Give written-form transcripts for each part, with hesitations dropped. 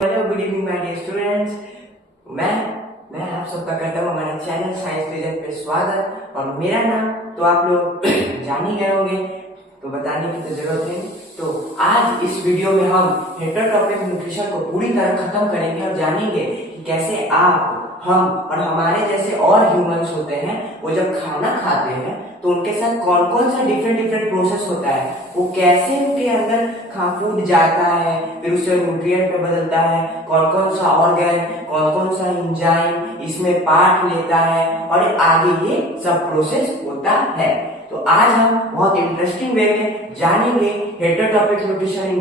Hello good evening my dear students. मैं आप सबका करता हूँ हमारे चैनल साइंस रीजन पे स्वागत। और मेरा नाम तो आप लोग जान ही गए होंगे, तो बताने की तो जरूरत है। तो आज इस वीडियो में हम हेटेरोट्रॉपिक न्यूट्रिशन को पूरी तरह खत्म करेंगे और जानेंगे कि कैसे आप, हम और हमारे जैसे और ह्यूमंस होते हैं, वो जब खाना खाते हैं तो उनके साथ कौन कौन सा डिफरेंट प्रोसेस होता है, वो कैसे उनके अंदर फूड जाता है, फिर उसे न्यूट्रिएंट में बदलता है, कौन कौन सा ऑर्गन, कौन कौन सा एंजाइम इसमें पार्ट लेता है और आगे ये सब प्रोसेस होता है। तो आज हम बहुत इंटरेस्टिंग वे में जानेंगे हेटेरोट्रॉपिक न्यूट्रिशन इन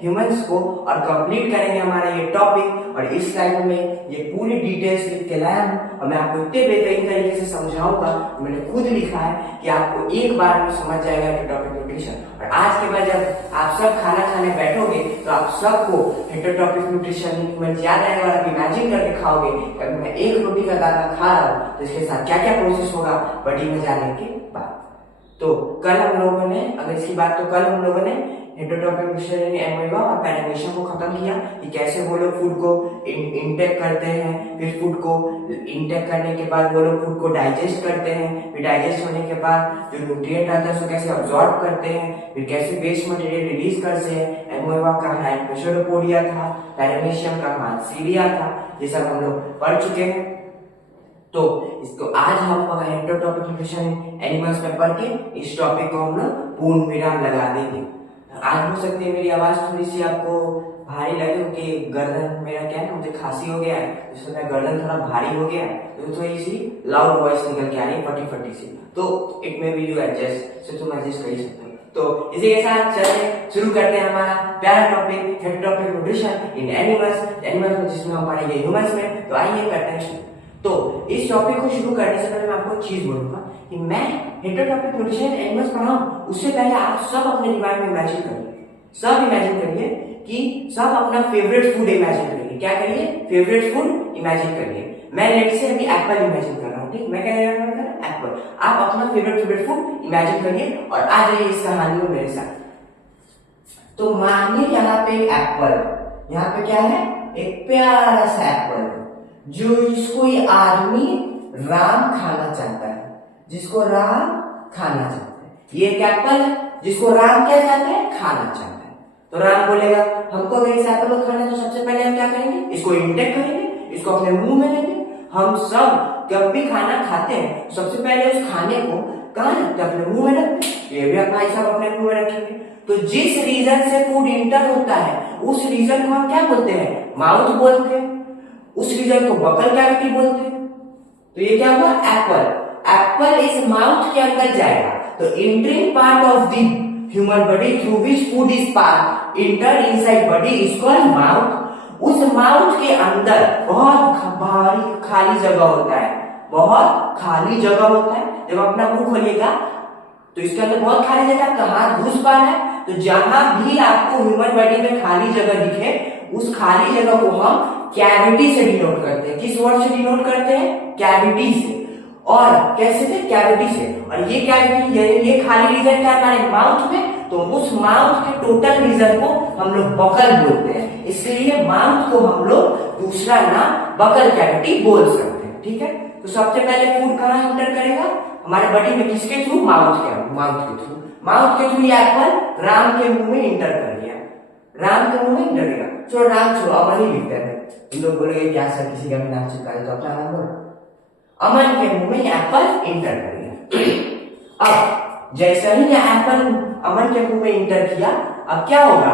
ह्यूमंस को और कंप्लीट करेंगे हमारा ये टॉपिक। और इस स्लाइड में ये पूरी डिटेल्स लिख के लाया हूं और मैं आपको इतने बेहतरीन तरीके से समझाऊंगा, मैंने खुद लिखा है कि आपको एक बार में समझ जाएगा हेटेरोट्रॉपिक न्यूट्रिशन। और आज के बाद जब आप सब खाना खाने बैठोगे तो आप सबको हेटेरोट्रॉपिक न्यूट्रिशन याद आएगा और आप इमेजिन करके खाओगे। अगर मैं एक रोटी का दाना खा रहा हूँ तो इसके साथ क्या क्या प्रोसेस होगा बड़ी में जाने के बाद। तो कल हम लोगों ने, अगर इसकी बात, तो कल हम लोगों ने हेटेरोट्रॉपिक न्यूट्रिशन एमोइबा और पैरामीशियम को खत्म किया कि कैसे वो लोग फूड को इंटेक करते हैं, फिर फूड को इंटेक करने के बाद वो लोग फूड को डाइजेस्ट करते हैं, फिर डाइजेस्ट होने के बाद जो न्यूट्रिएंट आता है उसको कैसे अब्सॉर्ब करते हैं, फिर कैसे वेस्ट मटेरियल रिलीज करते हैं। एमोइबा का हैंड मेसोपोडिया था, पैरामीशियम का हाथ सीलिया था, ये सब हम लोग पढ़ चुके हैं। तो इसको आज हम हेटेरोट्रॉपिक न्यूट्रिशन एनिमल्स में पढ़ के इस टॉपिक को हम लोग पूर्ण विराम लगा देंगे। आज हो सकती है मेरी आवाज थोड़ी सी आपको भारी लगे क्योंकि गर्दन मेरा क्या है, मुझे खांसी हो गया है, जिससे मेरा गर्दन थोड़ा भारी हो गया है, तो थोड़ी सी लाउड वॉइस निकल के आ रही है, फटी फटी सी। तो it may be you adjust, से तुम एडजस्ट कर ही सकते हो। तो इसी के साथ चलते शुरू करते हैं हमारा प्यारा topic heterotrophic nutrition in animals में, जिसमें हम पढ़ेंगे ह्यूमंस में। तो आइए करते हैं शुरू। तो इस टॉपिक को शुरू करने से पहले मैं आपको एक चीज बोलूंगा कि मैं हेटेरोट्रॉपिक न्यूट्रिशन एनिमल्स पढ़ाऊं, उससे पहले आप सब अपने दिमाग में इमेजिन करिए, सब इमेजिन करिए कि सब अपना फेवरेट फूड इमेजिन करिए। क्या करिए? फेवरेट फूड इमेजिन करिए। मैं लेट से अभी एप्पल इमेजिन कर रहा हूँ, ठीक? मैं क्या कर रहा हूँ? एप्पल। आप अपना फेवरेट फूड इमेजिन करिए और आ जाइए इस कहानी में मेरे साथ। तो मानिए यहाँ पे एप्पल, यहाँ पे क्या है? एक प्यारा सा एप्पल जो इसको ये आदमी राम खाना चाहता है, जिसको राम खाना चाहता है। ये एक एप्पल है जिसको राम क्या चाहता है? खाना चाहता है। तो राम बोलेगा हमको अगर इस एप्पल को खाना है तो सबसे पहले हम क्या करेंगे? इसको इंटेक करेंगे, इसको अपने मुंह में लेंगे। हम सब जब भी खाना खाते हैं सबसे पहले उस खाने को कहाँ रखते हैं? अपने मुंह में रखते हैं। ये भी भाई साहब अपने मुंह में रखेंगे। तो जिस रीजन से फूड इंटर होता है उस रीजन को हम क्या बोलते हैं? माउथ बोलते हैं। उस रीजन को बकल कैविटी बोलते हैं। तो ये क्या हुआ? एप्पल इस माउथ के अंदर जाएगा। तो entering part of the human body through which food is pass inter inside body is called mouth. उस माउथ के अंदर बहुत भारी खाली जगह होता है, बहुत खाली जगह होता है। जब अपना मुंह खोलिएगा तो इसके अंदर बहुत खाली जगह, कहाँ घुस पा रहा है? तो जहां भी आपको ह्यूमन बॉडी में खाली जगह दिखे उस खाली जगह को हम कैविटी से डिनोट करते हैं। किस वर्ड से डिनोट करते हैं? कैविटी से। और कैसे थे? कैविटी से। और ये कैविटी, ये खाली रीजन क्या है? माउथ में। तो उस माउथ के टोटल रीजन को हम लोग बकल बोलते हैं, इसलिए माउथ को हम लोग दूसरा नाम बकल कैविटी बोल सकते हैं, ठीक है? तो सबसे पहले फूड कहाँ इंटर करेगा? हमारे बॉडी में किसके थ्रू? माउथ के थ्रू। माउथ के थ्रू ये एप्पल राम के मुंह में इंटर कर गया, राम के मुंह में इंटर करेगा। छोड़ो राम छोड़ो, अमन ही लिखते हैं। इन लोग बोलेंगे क्या सर किसी का भी नाम चिपका है, तो अपना नाम बोलो। अमन के मुंह में एप्पल इंटर कर गया। अब जैसा ही एप्पल अमन के मुंह में इंटर किया, अब क्या होगा?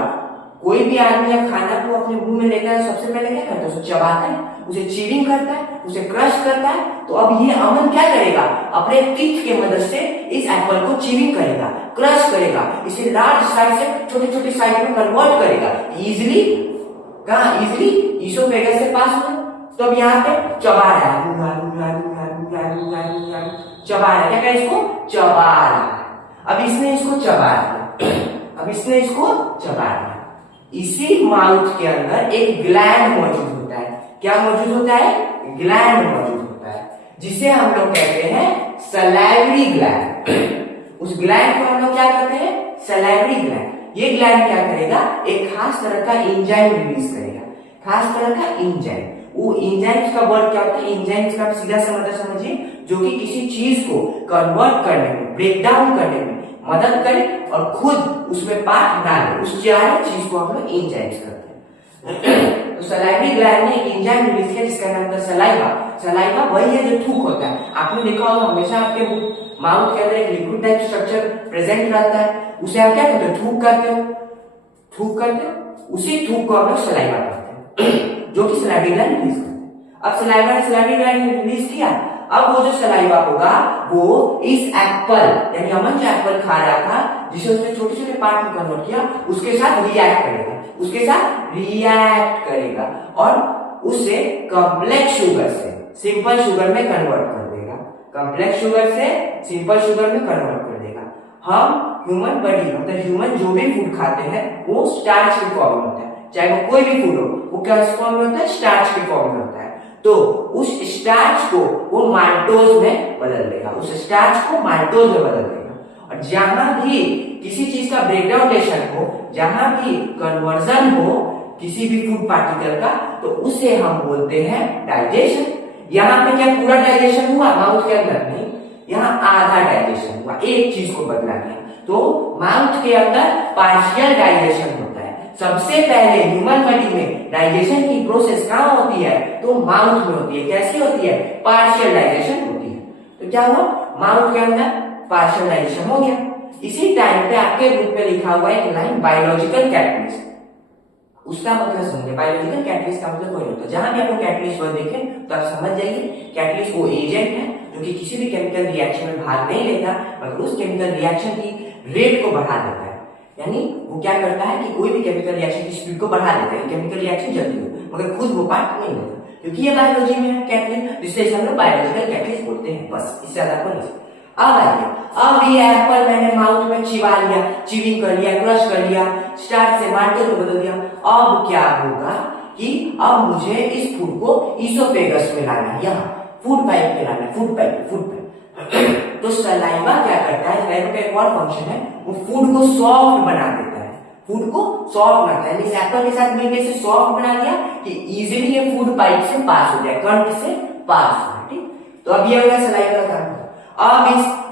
कोई भी आदमी जब खाना को अपने मुंह में लेता है सबसे पहले क्या करता है? उसे चबाता है, उसे चीविंग करता है, उसे क्रश करता है। तो अब ये अमन क्या करेगा? अपने टीथ के मदद से इस एप्पल को चीविंग करेगा, क्रश करेगा, इसे लार्ज साइज से छोटे छोटे साइज में कन्वर्ट करेगा इजिली। कहा? इजिली ईसोफेगस से पास में। तो अब यहाँ पे चबा रहा है, चबा रहा है। क्या कहे? इसको चबा रहा है। अब इसने इसको चबा दिया, अब इसने इसको चबा दिया। इसी माउथ के अंदर एक ग्लैंड मौजूद होता है। क्या मौजूद होता है? ग्लैंड मौजूद होता है, जिसे हम लोग कहते हैं सलाइवरी ग्लैंड। उस ग्लैंड को हम लोग क्या कहते हैं? Salivary gland. ये ग्लैंड क्या करेगा? एक खास तरह का एंजाइम रिलीज करेगा। खास तरह का एंजाइम। वो एंजाइम्स का वर्ड क्या होता है? एंजाइम्स का सीधा सा मतलब समझिए, जो कि किसी चीज को कन्वर्ट करने में, ब्रेक डाउन करने में मदद करे और खुद उसमें पार्ट डाले, उस सारी चीज को हम लोग एंजाइम्स कहते हैं। तो सलाइवरी ग्लैंड ने एक एंजाइम रिलीज किया जिसका नाम था सलाइवा। सलाइवा वही है जो थूक होता है। आपने देखा होगा हमेशा आपके माउथ के अंदर एक लिक्विड टाइप स्ट्रक्चर प्रेजेंट रहता है, उसे आप क्या कहते हो? थूक करते हो, थूक करते हो। उसी थूक को हम लोग सलाइवा कहते हैं, जो कि सलाइवरी ग्लैंड रिलीज करते हैं। अब सलाइवरी ग्लैंड ने रिलीज किया, अब वो जो सलाइवा होगा वो इस एप्पल, यानी अमन जो एप्पल खा रहा था, जिसे उसने छोटे छोटे पार्ट में कन्वर्ट किया, उसके साथ रिएक्ट करेगा, उसके साथ रिएक्ट करेगा और उसे कॉम्प्लेक्स शुगर से सिंपल शुगर में कन्वर्ट कर देगा। कॉम्प्लेक्स शुगर से सिंपल शुगर में कन्वर्ट कर देगा। हम ह्यूमन बॉडी मतलब ह्यूमन जो भी फूड खाते हैं वो स्टार्च के फॉर्म में होता है, चाहे वो कोई भी फूड हो, वो क्या फॉर्म में होता है? स्टार्च के फॉर्म में होता है। तो उस स्टार्च को वो माल्टोज में बदल देगा, उस स्टार्च को माल्टोज में बदल देगा। और जहां भी किसी चीज का ब्रेकडाउन हो, जहां भी कन्वर्जन हो किसी भी फूड पार्टिकल का, तो उसे हम बोलते हैं डाइजेशन। यहाँ पे क्या पूरा डाइजेशन हुआ माउथ के अंदर? नहीं, यहाँ आधा डाइजेशन हुआ, एक चीज को बदला गया। तो माउथ के अंदर पार्शियल डाइजेशन होता है। सबसे पहले ह्यूमन बॉडी में डाइजेशन की प्रोसेस कहाँ होती है? तो माउथ में होती है। कैसी होती है? पार्शियल डाइजेशन होती है। तो क्या हुआ? माउथ के अंदर पार्शियल डाइजेशन हो गया। इसी टाइम पे आपके बुक में लिखा हुआ एक लाइन बायोलॉजिकल कैटलिस्ट, उसका मतलब समझे। बायोलॉजिकल कैटलिस्ट का मतलब कोई होता है, जहां भी आपको कैटलिस्ट वर्ड देखे तो आप समझ जाइए कैटलिस्ट वो एजेंट है जो कि किसी भी केमिकल रिएक्शन में भाग नहीं लेता, मगर उस केमिकल रिएक्शन की रेट को बढ़ा देता है। यानी वो क्या करता है कि कोई भी केमिकल रिएक्शन की स्पीड को बढ़ा देता है, केमिकल रिएक्शन जल्दी हो, मगर खुद वो पार्ट नहीं लेता, क्योंकि ये बायोलॉजी में है कैटलिस्ट, जिससे हम लोग बायोलॉजिकल कैटलिस्ट बोलते हैं। बस इससे ज्यादा कोई नहीं। अब आइए, अब ये एप्पल मैंने माउथ में चिबा लिया, चिविंग कर लिया, क्रश कर लिया, स्टार्च से माल्टोज में बदल दिया। अब क्या होगा कि अब मुझे इस फूड को ईसोफेगस में लाना है, यहाँ फूड पाइप में लाना है, फूड पाइप। तो सलाइवा क्या करता है? सलाइवा का एक और फंक्शन है, वो फूड को सॉफ्ट बना देता है, फूड को सॉफ्ट बनाता है। इस एप्पल के साथ मिलकर इसे सॉफ्ट बना दिया कि इजीली ये फूड पाइप से पास हो जाए, कंठ से पास हो। ठीक, तो अब ये हो गया सलाइवा का काम।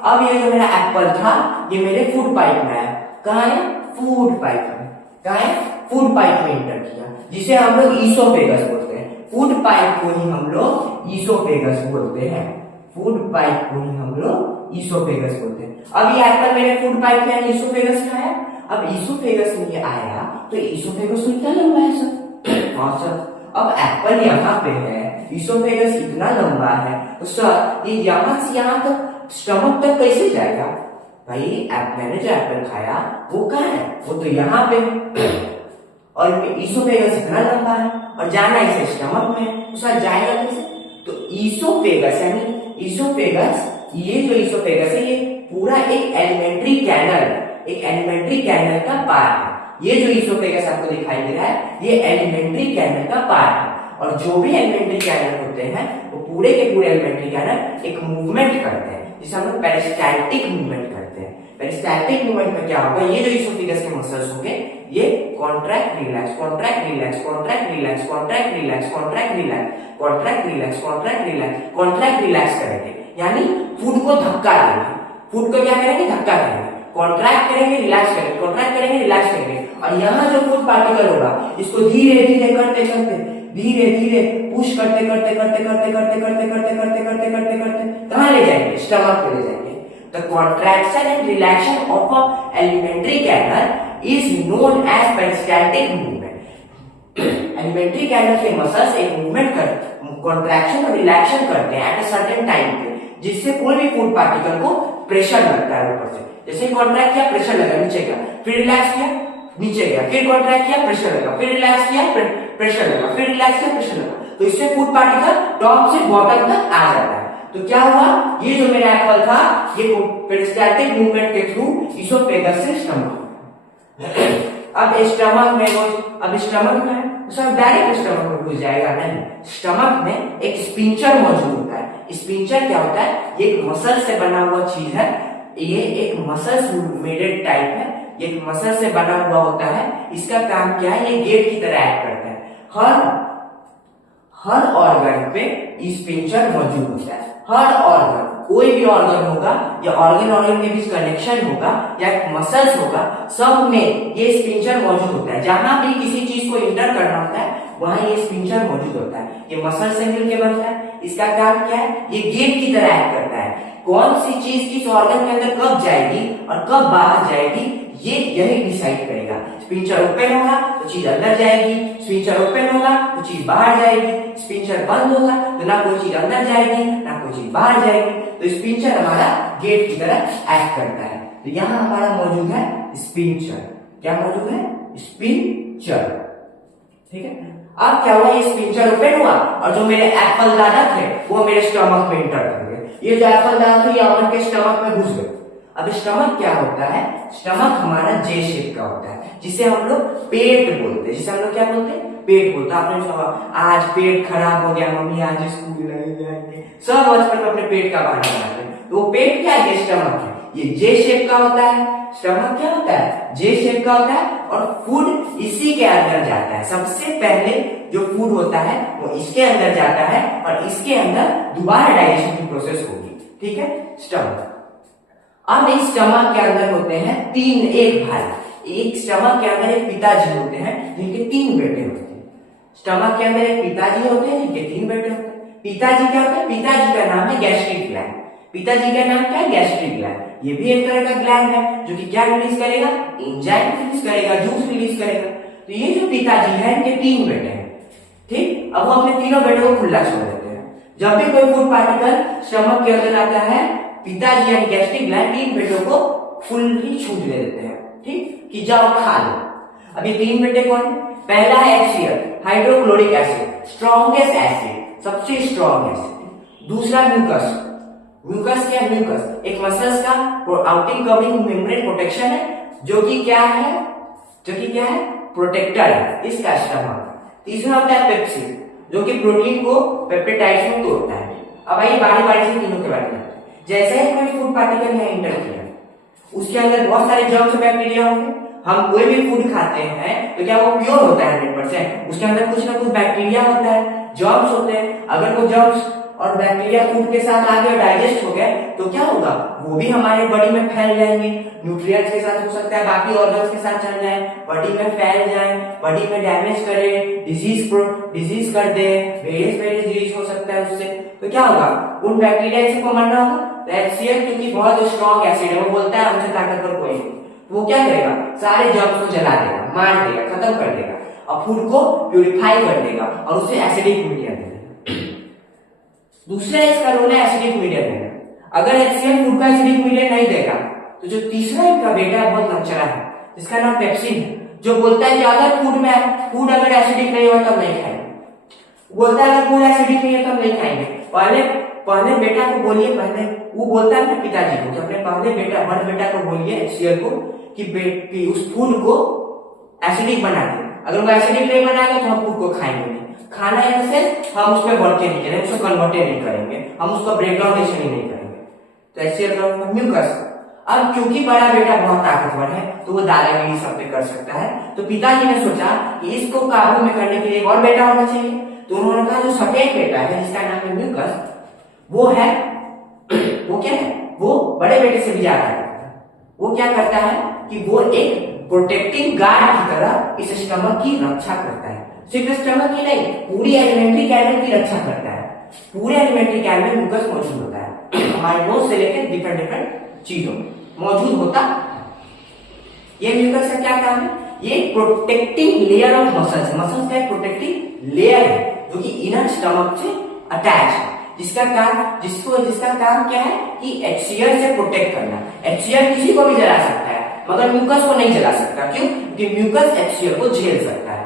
अब ये जो मेरा एप्पल था ये मेरे फूड पाइप में है। कहाँ है? फूड पाइप में। कहाँ है? फूड पाइप में इंटर किया, जिसे हम लोग ईसोफेगस बोलते हैं। फूड पाइप को ही हम लोग ईसोफेगस बोलते हैं। फूड पाइप को ही हम लोग ईसोफेगस बोलते हैं। अब ये एप्पल मेरे फूड पाइप में ईसोफेगस में है। अब ईसोफेगस में ये आया तो ईसोफेगस में क्या लंबा है सर? हाँ सर, अब एप्पल यहाँ पे है, ईसोफेगस इतना लंबा है, तो सर ये यहाँ से यहाँ तक स्टमक तक कैसे जाएगा? भाई मैंने जो एप्पल खाया वो कहाँ है? वो तो यहाँ पे, और ईसोफेगस इतना लंबा है और जाना इसे स्टमक में, तो सर जाएगा कैसे? तो ईसोफेगस यानी ईसोफेगस, ये जो ईसोफेगस है ये पूरा एक एलिमेंट्री कैनल का पार्ट है। ये जो ईसोफेगस आपको दिखाई दे रहा है ये एलिमेंट्री कैनल का पार्ट है। और जो भी एलिमेंट्री कैनल होते हैं वो पूरे के पूरे एलिमेंट्री कैनल एक मूवमेंट करते हैं, जिसे हम लोग पेरिस्टैल्टिक मूवमेंट कहते हैं। पेरिस्टैल्टिक मूवमेंट में क्या होगा? ये जो ईसोफेगस के मसल्स होंगे ये contract relax, contract relax, contract relax, contract relax, contract relax, contract relax, contract relax, contract relax करेंगे, यानी फूड को धक्का देंगे। फूड को क्या करेंगे? धक्का देंगे। कॉन्ट्रैक्ट करेंगे, रिलैक्स करेंगे, कॉन्ट्रैक्ट करेंगे, रिलैक्स करेंगे। और यहाँ जो फूड पार्टिकल होगा इसको धीरे धीरे करते करते, धीरे धीरे पुश करते करते करते करते करते करते करते करते करते करते करते कहाँ ले जाएंगे? स्टमक पे ले जाएंगे। The contraction and relaxation of a alimentary canal is known as peristaltic movement. Alimentary canal के मसल्स एक मूवमेंट करते, कॉन्ट्रैक्शन और रिलैक्शन करते हैं एट अ सर्टेन टाइम पे, जिससे कोई भी फूड पार्टिकल को प्रेशर लगता है ऊपर से। जैसे कॉन्ट्रैक्ट किया प्रेशर लगा नीचे गया, फिर रिलैक्स किया नीचे गया, फिर कॉन्ट्रैक्ट किया प्रेशर लगा, फिर रिलैक्स किया प्रेशर लगा, फिर रिलैक्स किया प्रेशर लगा। तो इससे फूड पार्टिकल टॉप से बॉटम तक आ जाता है। तो क्या हुआ? ये जो मेरा एप्पल था ये पेरिस्टैल्टिक मूवमेंट के थ्रू ईसोफेगस से स्टमक। अब स्टमक में सब डायरेक्ट स्टमक में घुस जाएगा नहीं, स्टमक में एक स्पिंचर मौजूद होता है। स्पिंचर क्या होता है? ये एक मसल से बना हुआ चीज है, ये एक मसल मेडेड टाइप है, ये एक मसल से बना हुआ होता है। इसका काम क्या है? ये गेट की तरह एक्ट करता है। हर हर ऑर्गन पे स्पिंचर मौजूद होता है। हर ऑर्गन, कोई भी ऑर्गन होगा या ऑर्गन के बीच कनेक्शन होगा या मसल्स होगा, सब में ये स्पिंचर मौजूद होता है। जहां भी किसी चीज को इंटर करना होता है वहां ये स्पिंचर मौजूद होता है। ये मसल से मिलकर बनता है। इसका काम क्या है? ये गेट की तरह एक्ट करता है। कौन सी चीज किस ऑर्गन के अंदर कब जाएगी और कब बाहर जाएगी, ये यही डिसाइड करेगा। स्पिंचर ओपन होगा तो चीज अंदर जाएगी, स्पिंचर ओपन होगा तो चीज बाहर जाएगी, स्पिंचर बंद होगा तो ना कोई चीज अंदर जाएगी ना कोई चीज बाहर जाएगी। तो स्पिंचर हमारा गेट की तरह एक्ट करता है। तो यहाँ हमारा मौजूद है स्पिंचर। क्या मौजूद है? स्पिंचर। ठीक है। अब क्या हुआ? ये स्पिंचर ओपन हुआ और जो मेरे एप्पल दाना थे वो मेरे स्टमक में इंटर कर गए। ये जो एप्पल दाना थे ये अमन के स्टमक में घुस गए। अब स्टमक क्या होता है? स्टमक हमारा जे शेप का होता है, जिसे हम लोग पेट बोलते हैं। जिसे हम लोग क्या बोलते हैं? पेट बोलते हैं। आपने सुना आज पेट खराब हो गया, मम्मी आज स्कूल नहीं जाएंगे, सब बचपन में अपने पेट का बहाना बनाते हैं। तो वो पेट क्या है? ये स्टमक है। ये जे शेप का होता है। स्टमक क्या होता है? जे शेप का होता है और फूड इसी के अंदर जाता है। सबसे पहले जो फूड होता है वो इसके अंदर जाता है और इसके अंदर दोबारा डाइजेशन की प्रोसेस होगी। ठीक है। स्टमक। अब इस स्टमक के अंदर होते हैं एक भाई। एक स्टमक के अंदर एक पिताजी होते हैं जिनके 3 बेटे होते हैं। स्टमक के अंदर एक पिताजी होते हैं जिनके 3 बेटे होते हैं। पिताजी क्या होते हैं? पिताजी का नाम है गैस्ट्रिक ग्लैंड। पिताजी का नाम क्या है? Gastric gland. ये भी एक तरह का ग्लैंड है जो कि क्या रिलीज करेगा? एंजाइम रिलीज करेगा, जूस रिलीज करेगा। तो ये जो पिताजी है इनके 3 बेटे हैं। ठीक। अब वो अपने तीनों बेटों को खुला छोड़ देते हैं। जब भी कोई फूड पार्टिकल स्टमक के अंदर आता है, पिताजी यानी गैस्ट्रिक ग्लैंड 3 बेटों को फुल्ली छूट दे देते हैं। ठीक, कि जाओ खा लो। अब ये 3 बेटे कौन? पहला है HCl, hydrochloric acid, strongest acid, सबसे स्ट्रॉन्ग एसिड। दूसरा म्यूकस। म्यूकस क्या? म्यूकस एक मसल्स का आउटिंग कवरिंग मेम्ब्रेन प्रोटेक्शन है, जो कि क्या है? प्रोटेक्टर है इसका स्टमक। तीसरा होता है पेप्सिन, जो कि प्रोटीन को पेप्टाइड्स में तोड़ता है। अब आइए बारी बारी से तीनों के बारे में। जैसे ही कोई फूड पार्टिकल यहाँ इंटर किया, उसके अंदर बहुत सारे जर्म्स बैक्टीरिया होंगे। हम कोई भी फूड खाते हैं तो क्या वो प्योर होता है 100%? उसके अंदर कुछ ना कुछ बैक्टीरिया होता है, जर्म्स होते हैं। अगर वो जर्म्स और बैक्टीरिया फूड के साथ आगे डाइजेस्ट हो गए तो क्या होगा? वो भी हमारे बॉडी में फैल जाएंगे। न्यूट्रिएंट्स के साथ हो सकता है, बाकी ऑर्गन्स के साथ चल जाए, बॉडी में फैल जाए, बॉडी में डैमेज करे, डिजीज कर दे, वेरियस डिजीज हो सकता है उससे। तो क्या होगा? उन बैक्टीरिया को मरना होगा। तो HCl क्योंकि बहुत स्ट्रॉन्ग एसिड है, वो बोलता है हमसे ताकतवर कोई नहीं, वो क्या करेगा? सारे जर्म्स को जला देगा, मार देगा, खत्म कर देगा और फूड को प्यूरिफाई कर देगा और उसे एसिडिक मीडिया देगा। दूसरा इसका रोल है एसिडिक मीडिया देना। अगर HCl फूड का एसिडिक मीडिया नहीं देगा तो जो तीसरा इनका बेटा है बहुत लचरा है, जिसका नाम पेप्सिन है, जो बोलता है कि अगर फूड अगर एसिडिक नहीं हो तब नहीं खाएंगे। बोलता है अगर फूड एसिडिक नहीं है तब नहीं खाएंगे। पहले बेटा को बोलिए, पहले वो बोलता है ना पिताजी को कि अपने पहले बड़े बेटा को बोलिए HCl को कि उस फूड को एसिडिक बना दे। अगर वो एसिडिक नहीं बनाएगा तो हम फूड को खाएंगे नहीं। खाना इन से हम उस पर वर्क नहीं करेंगे, उसको कन्वर्ट नहीं करेंगे, हम उसको ब्रेकडाउन नहीं करेंगे। तो HCl का म्यूकस। अब क्योंकि बड़ा बेटा बहुत ताकतवर है तो वो दादागिरी सब पे कर सकता है। तो पिताजी ने सोचा कि इसको काबू में करने के लिए एक और बेटा होना चाहिए। तो उन्होंने कहा जो सफेद बेटा है जिसका नाम है म्यूकस, वो क्या है? वो बड़े बेटे से भी ज्यादा है। वो क्या करता है कि वो एक प्रोटेक्टिंग गार्ड की तरह इस स्टमक की रक्षा करता है। सिर्फ स्टमक ही नहीं, पूरी एलिमेंट्री कैनाल की रक्षा करता है। पूरे एलिमेंट्री कैनाल में म्यूकस मौजूद होता है, हमारे नोज से लेकर डिफरेंट चीजों मौजूद होता है। ये म्यूकस का क्या काम है? ये protecting layer of muscles. Muscles का एक प्रोटेक्टिंग लेयर है जो कि इनर स्टमक से अटैच है, जिसका काम क्या है कि HCl से प्रोटेक्ट करना। HCl किसी को भी जला सकता है मगर म्यूकस को नहीं जला सकता। क्यों? क्योंकि म्यूकस HCl को झेल सकता है।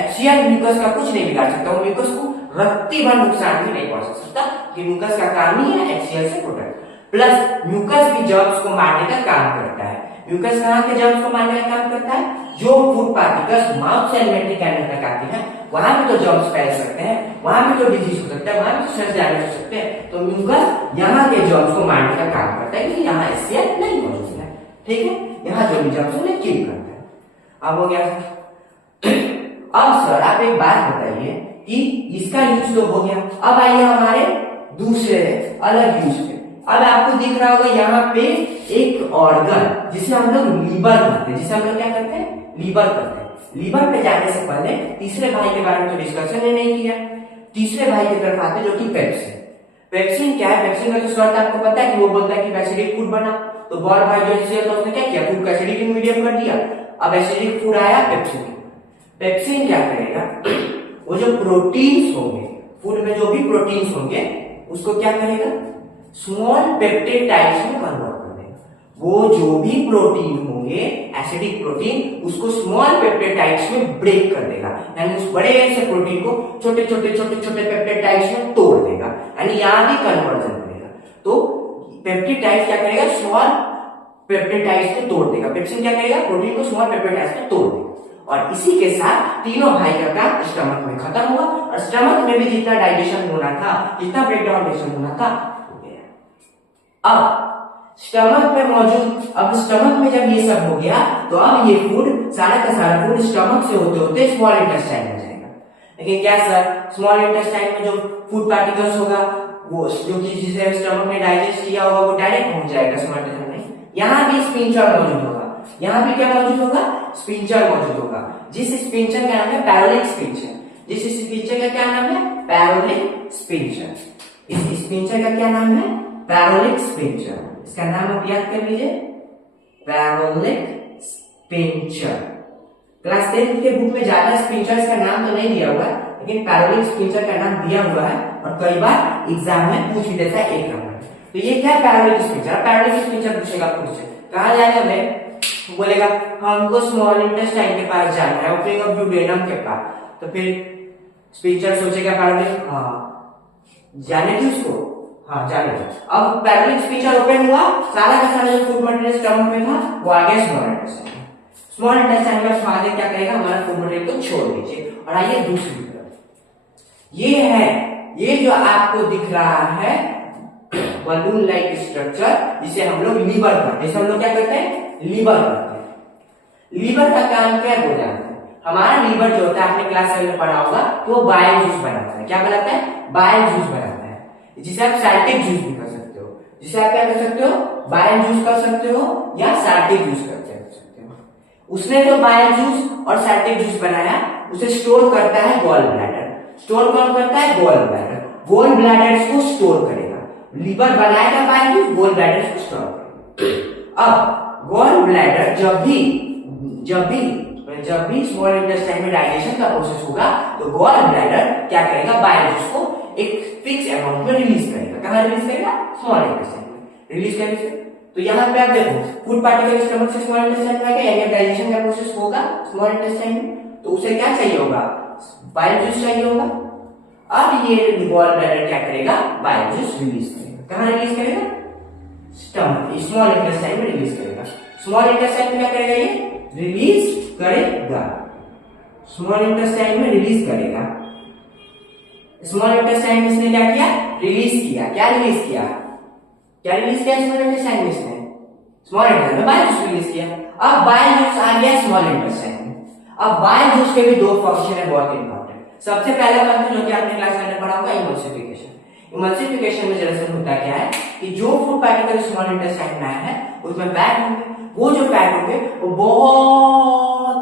HCl म्यूकस का कुछ नहीं बिगाड़ सकता, वो म्यूकस को रत्ती भर नुकसान भी नहीं पहुंचा सकता, कि म्यूकस का काम ही है HCl से प्रोटेक्ट। प्लस म्यूकस भी जर्म्स को मारने का काम करता है। म्यूकस कहाँ के जर्म्स को मारने का काम करता है? जो फूड पार्टिकल्स माउथ से एलिमेंट्री कैनाल तक आते हैं वहां भी तो जर्म्स फैल सकते हैं, वहां भी तो डिजीज हो सकता है, वहां भी तो सेल्स डैमेज हो सकते हैं। तो म्यूकस यहाँ के जर्म्स को मारने का काम करता है कि यहाँ HCl नहीं मौजूद है। ठीक है, यहाँ जो भी जर्म्स उन्हें किल करता है। अब हो गया। अब सर आप एक बात बताइए कि इसका यूज तो हो गया, अब आइए हमारे दूसरे अलग यूज पे। अब आपको दिख रहा होगा यहाँ पे एक ऑर्गन जिसे हम लोग लीवर कहते हैं, जिसे हम लोग क्या करते हैं, लीवर करते हैं। लीवर पे जाने से पहले तीसरे भाई के बारे में तो डिस्कशन ही नहीं किया। तीसरे भाई की तरफ आते जो कि पेप्सिन। पेप्सिन क्या है? पेप्सिन का तो शॉर्ट आपको पता है कि वो बोलता है कि एसिडिक फूड बना, तो बॉल भाई जो तो उसने क्या किया, फूड को एसिडिक मीडियम कर दिया। अब एसिडिक फूड आया पेप्सिन। पेप्सिन क्या करेगा, वो जो प्रोटीन्स होंगे फूड में, जो भी प्रोटीन्स होंगे उसको क्या करेगा, स्मॉल पेप्टिडाइड्स में कन्वर्ट कर देगा। वो जो भी प्रोटीन होंगे एसिडिक प्रोटीन, उसको स्मॉल पेप्टिडाइड्स में ब्रेक कर देगा, यानी उस बड़े से प्रोटीन को छोटे छोटे छोटे छोटे पेप्टिडाइड्स में तोड़ देगा, यानी यहां भी कन्वर्जन करेगा। तो पेप्टिडाइड्स क्या करेगा, स्मॉल पेप्टिडाइड्स में तोड़ देगा। पेप्सिन क्या करेगा, प्रोटीन को स्मॉल पेप्टिडाइड्स में तोड़ देगा। और इसी के साथ तीनों भाई का काम स्टमक में खत्म हुआ, और स्टमक में भी जितना डाइजेशन होना था, जितना ब्रेकडाउन होना था, हो गया। अब स्टमक में मौजूद, अब स्टमक में जब ये सब हो गया तो अब ये फूड, सारा का सारा फूड स्टमक से होते होते स्मॉल इंटेस्टाइन में जाएगा। लेकिन क्या सर, स्मॉल इंटेस्टाइन में जो फूड पार्टिकल्स होगा वो जो कि जिसे स्टमक ने डाइजेस्ट किया होगा वो डायरेक्ट पहुंच जाएगा स्मॉल इंटेस्टाइन में। यहाँ भी स्पिंचर मौजूद होगा, यहाँ भी क्या मौजूद होगा, स्पिंचर मौजूद होगा। जिस स्पिंचर का नाम है पैरोलिक स्पिंचर। जिस स्पिंचर का क्या नाम है, पैरोलिक स्पिंचर। इस स्पिंचर का क्या नाम है, पैरोलिक स्पिंचर। इसका नाम आप याद कर लीजिए, पैरोलिक स्पिंचर। क्लास 10 के बुक में ज्यादा स्पिंचर्स का नाम तो नहीं दिया हुआ, लेकिन पैरोलिक स्पिंचर का नाम दिया हुआ है और कई बार एग्जाम में पूछ भी देता है एक नंबर। तो ये क्या पैरोलिक स्पिंचर, पैरोलिक स्पिंचर पूछेगा खुद से, कहा जाएगा मैं, बोलेगा हमको स्मॉल इंटेस्टाइन के पास जाना है, ओपनिंग ऑफ ड्यूडेनम के पास। तो फिर स्पिंचर सोचेगा पैरोलिक, हाँ जाने की उसको, हाँ जाने दो। अब पैरोलिक स्पिंचर ओपन हुआ, सारा का सारा जो फूड मटेरियल स्टमक में था वो आ गया स्मॉल इंटेस्टाइन। स्मॉल इंटेस्टाइन में स्वाद क्या करेगा, हमारा फूड मटेरियल को छोड़ दीजिए। और आइए दूसरी तरफ, ये है, ये जो आपको दिख रहा है बलून लाइक स्ट्रक्चर, जिसे हम लोग लीवर करते हैं। हम लोग क्या करते हैं, लीवर करते हैं। लीवर का काम क्या हो जाता है, हमारा लीवर जो होता है, आपने क्लास 7 में पढ़ा होगा, तो वो बाइल जूस बनाता है। क्या बनाता है, बाइल जूस बनाता है, जिसे आप साल्टिक जूस भी कर सकते हो। जिसे आप क्या कर सकते हो, बाइल जूस कर सकते हो या साल्टिक जूस कर सकते हो। उसने जो बाइल जूस और साल्टिक जूस बनाया, उसे स्टोर करता है गॉल ब्लैडर। स्टोर कौन करता है, गॉल ब्लैडर। गॉल ब्लैडर को स्टोर करेगा, लीवर बनाएगा बाइल जूस, गॉल ब्लैडर को स्टोर करेगा। अब गॉल ब्लैडर जब भी स्मॉल इंटेस्टाइन में डाइजेशन का प्रोसेस होगा, तो गॉल ब्लैडर क्या करेगा, बाइल जूस को एक फिक्स अमाउंट में रिलीज करेगा। कहां रिलीज करेगा, स्मॉल इंटेस्टाइन में रिलीज करेगा। तो यहाँ पे आप देखो, फूड पार्टिकल स्टमक से स्मॉल इंटेस्टाइन में आएगा, यानी डाइजेशन का प्रोसेस होगा स्मॉल इंटेस्टाइन में, तो उसे क्या चाहिए होगा, बाइल जूस चाहिए होगा। अब ये गॉल ब्लैडर क्या करेगा, बाइल जूस रिलीज करेगा। कहां रिलीज करेगा, स्टमक, स्मॉल इंटेस्टाइन में रिलीज करेगा। स्मॉल इंटेस्टाइन में क्या करेगा, ये रिलीज करेगा, स्मॉल इंटेस्टाइन में रिलीज करेगा। स्मॉल इंटेस्टाइन में इसने क्या किया, रिलीज किया। क्या रिलीज किया, क्या रिलीज किया स्मॉल इंटेस्टाइन में इसने, स्मॉल इंटेस्टाइन में बाइल जूस रिलीज किया। अब बाइल जूस आ गया स्मॉल इंटेस्टाइन में। अब बाइल जूस के भी दो फंक्शन है बहुत इंपॉर्टेंट। सबसे पहला फंक्शन जो कि आपने क्लास में पढ़ा होगा, इमल्सिफिकेशन। इमल्सिफिकेशन में दरअसल होता क्या है कि जो फूड पार्टिकल स्मॉल इंटेस्टाइन में आया है उसमें फैट होंगे, वो जो फैट होंगे वो बहुत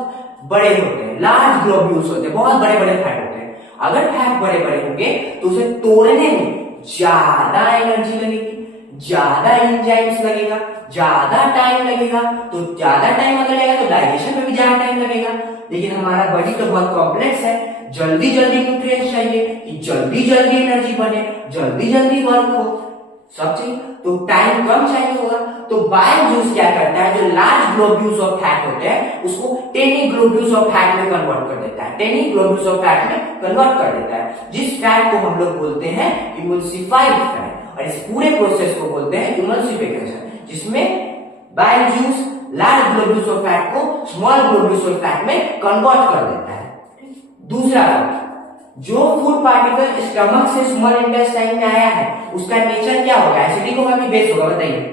बड़े होते हैं, लार्ज ग्लोब्यूल्स होते हैं, बहुत बड़े बड़े फैट होते हैं। अगर फैट बड़े बड़े होंगे तो उसे तोड़ने में ज्यादा एनर्जी लगेगी, ज्यादा एंजाइम्स लगेगा, ज्यादा टाइम लगेगा। तो ज्यादा टाइम अगर लगेगा तो डाइजेशन में भी ज्यादा टाइम लगेगा। लेकिन हमारा बॉडी तो बहुत कॉम्प्लेक्स है, जल्दी जल्दी न्यूट्रिएंट्स चाहिए कि जल्दी जल्दी एनर्जी बने, जल्दी जल्दी वर्क हो, सब चाहिए, तो टाइम कम चाहिए होगा। तो बाइल जूस क्या करता है, जो लार्ज ग्लोब्यूल्स ऑफ फैट होते हैं उसको टेनी ग्लोब्यूल्स ऑफ फैट में कन्वर्ट कर देता है, टेनी ग्लोब्यूल्स ऑफ फैट में कन्वर्ट कर देता है, जिस फैट को हम लोग बोलते हैं इमल्सिफाइड फैट। और इस पूरे प्रोसेस को बोलते हैं इमल्सिफिकेशन, जिसमें bile juice large globules of fat को स्मॉल ग्लोब्यूल्स ऑफ फैट में कन्वर्ट कर देता है। दूसरा, जो फूड पार्टिकल स्टमक से स्मॉल इंटेस्टाइन में आया है उसका नेचर क्या होगा, एसिडिक होगा कि बेस होगा, बताइए।